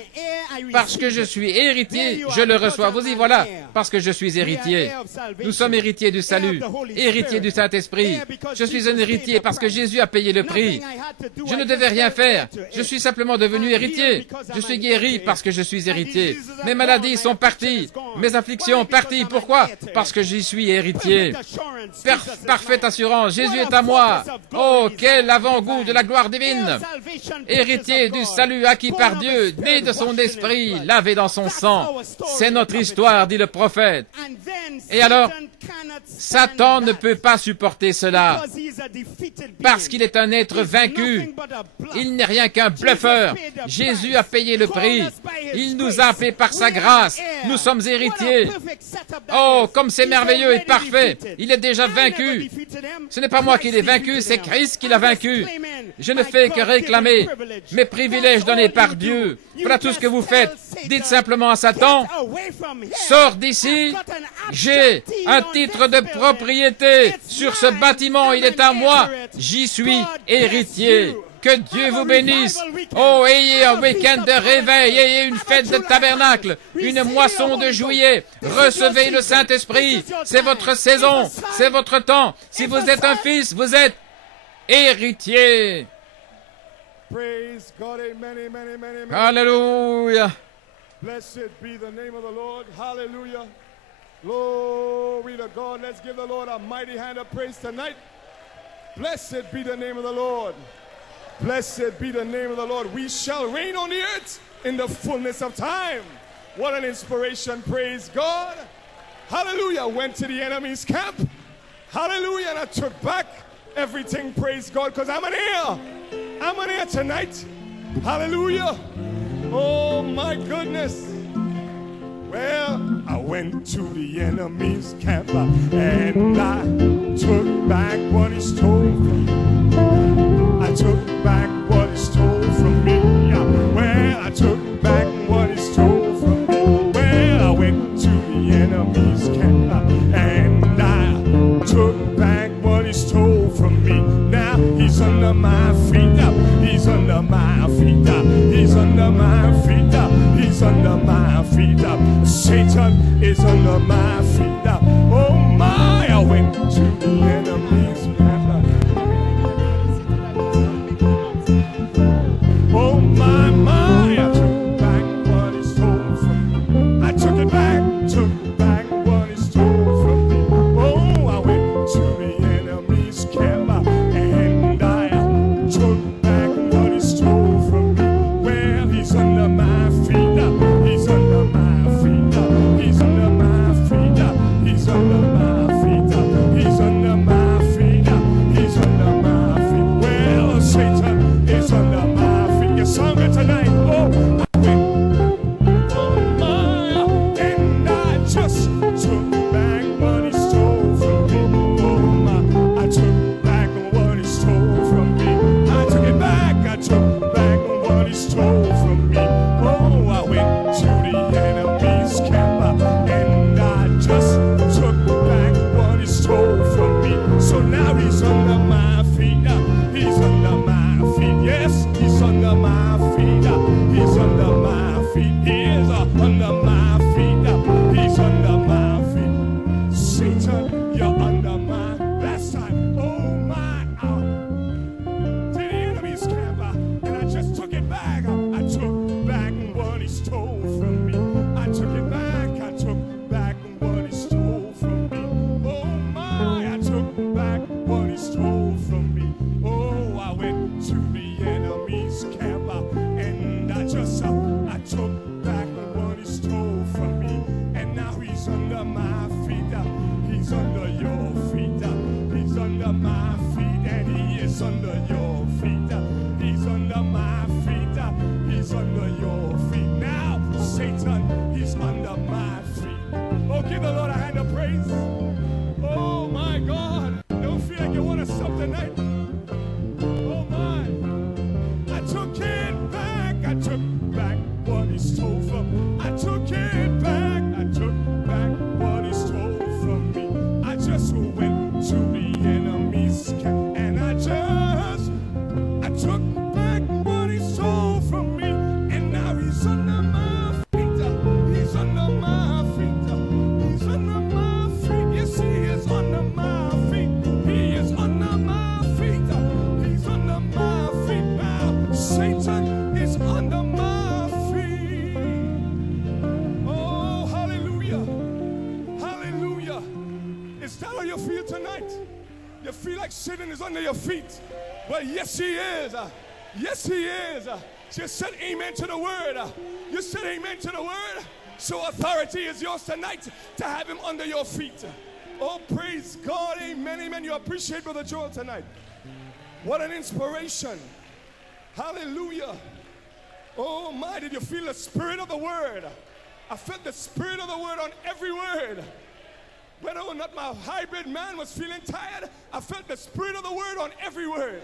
Parce que je suis héritier, je le reçois. Vous y voilà, parce que je suis héritier. Nous sommes héritiers du salut, héritiers du Saint-Esprit. Je suis un héritier parce que Jésus a payé le prix. Je ne devais rien faire. Je suis simplement devenu héritier. Je suis guéri parce que je suis héritier. Mes maladies sont parties. Mes afflictions parties. Pourquoi? Parce que j'y suis héritier. Parfaite assurance, Jésus est à moi. Oh, quel avant-goût de la gloire divine. Héritier du salut acquis par Dieu, né de son esprit, lavé dans son sang. C'est notre histoire, dit le prophète. Et alors, Satan ne peut pas supporter cela, parce qu'il est un être vaincu. Il n'est rien qu'un bluffeur. Jésus a payé le prix. Il nous a appelés par sa grâce. Nous sommes héritiers. Oh, comme c'est merveilleux et parfait. Il est déjà vaincu. Ce n'est pas moi qui l'ai vaincu, c'est Christ qui l'a vaincu. Je ne fais que réclamer mes privilèges donnés par Dieu. Voilà tout ce que vous faites. Dites simplement à Satan, sors d'ici, j'ai un titre de propriété sur ce bâtiment, il est à moi, j'y suis héritier. Que Dieu vous bénisse. Oh, ayez un week-end de réveil, ayez une fête de tabernacle, une moisson de juillet. Recevez le Saint-Esprit. C'est votre saison, c'est votre temps. Si vous êtes un fils, vous êtes héritier. Praise God, amen, amen, amen, amen. Alléluia. Blessed be the name of the Lord. Hallelujah. Glory to God. Let's give the Lord a mighty hand of praise tonight. Blessed be the name of the Lord. Blessed be the name of the Lord. We shall reign on the earth in the fullness of time. What an inspiration. Praise God. Hallelujah. Went to the enemy's camp. Hallelujah. And I took back everything. Praise God. Because I'm an heir. I'm an heir tonight. Hallelujah. Oh my goodness. Well, I went to the enemy's camp and I took back what he stole from me. I took back what he stole from me. Well, I took back what he stole from me. Well, I went to the enemy's camp and I took back what he stole from me. Now he's under my feet. He's under my feet. He's under my feet. He's under my feet. Satan is under my feet. Oh my, I went to the enemy's camp. Oh my, I took back what he stole from me. I took it back, took back what he stole from me. Oh, I went to the enemy's camp and I took back what he stole from me. Well, he's under my feet. He's under my feet. He's under my feet. under my feet, and he is under your feet. He's under my feet. He's under your feet. Now, Satan, he's under my feet. Oh, give the Lord a hand of praise. Oh, my God. Don't feel like you want to stop tonight. Oh, my. I took it back. I took back what he stole from. I took it back. I took back what he stole from me. I just went to the enemy's camp, and I took back what he stole from me, and now he's under my feet. He's under my feet. He's under my feet. Yes, he is under my feet. He is under my feet. He's under my feet now. Satan is under my feet. Oh, hallelujah. Hallelujah. Is that how you feel tonight? You feel like Satan is under your feet? Well, yes, he is. Yes, he is. Just said amen to the word. You said amen to the word. So authority is yours tonight to have him under your feet. Oh, praise God. Amen, amen. You appreciate Brother Joel tonight. What an inspiration. Hallelujah. Oh, my, did you feel the spirit of the word? I felt the spirit of the word on every word. Whether or not my hybrid man was feeling tired, I felt the spirit of the word on every word.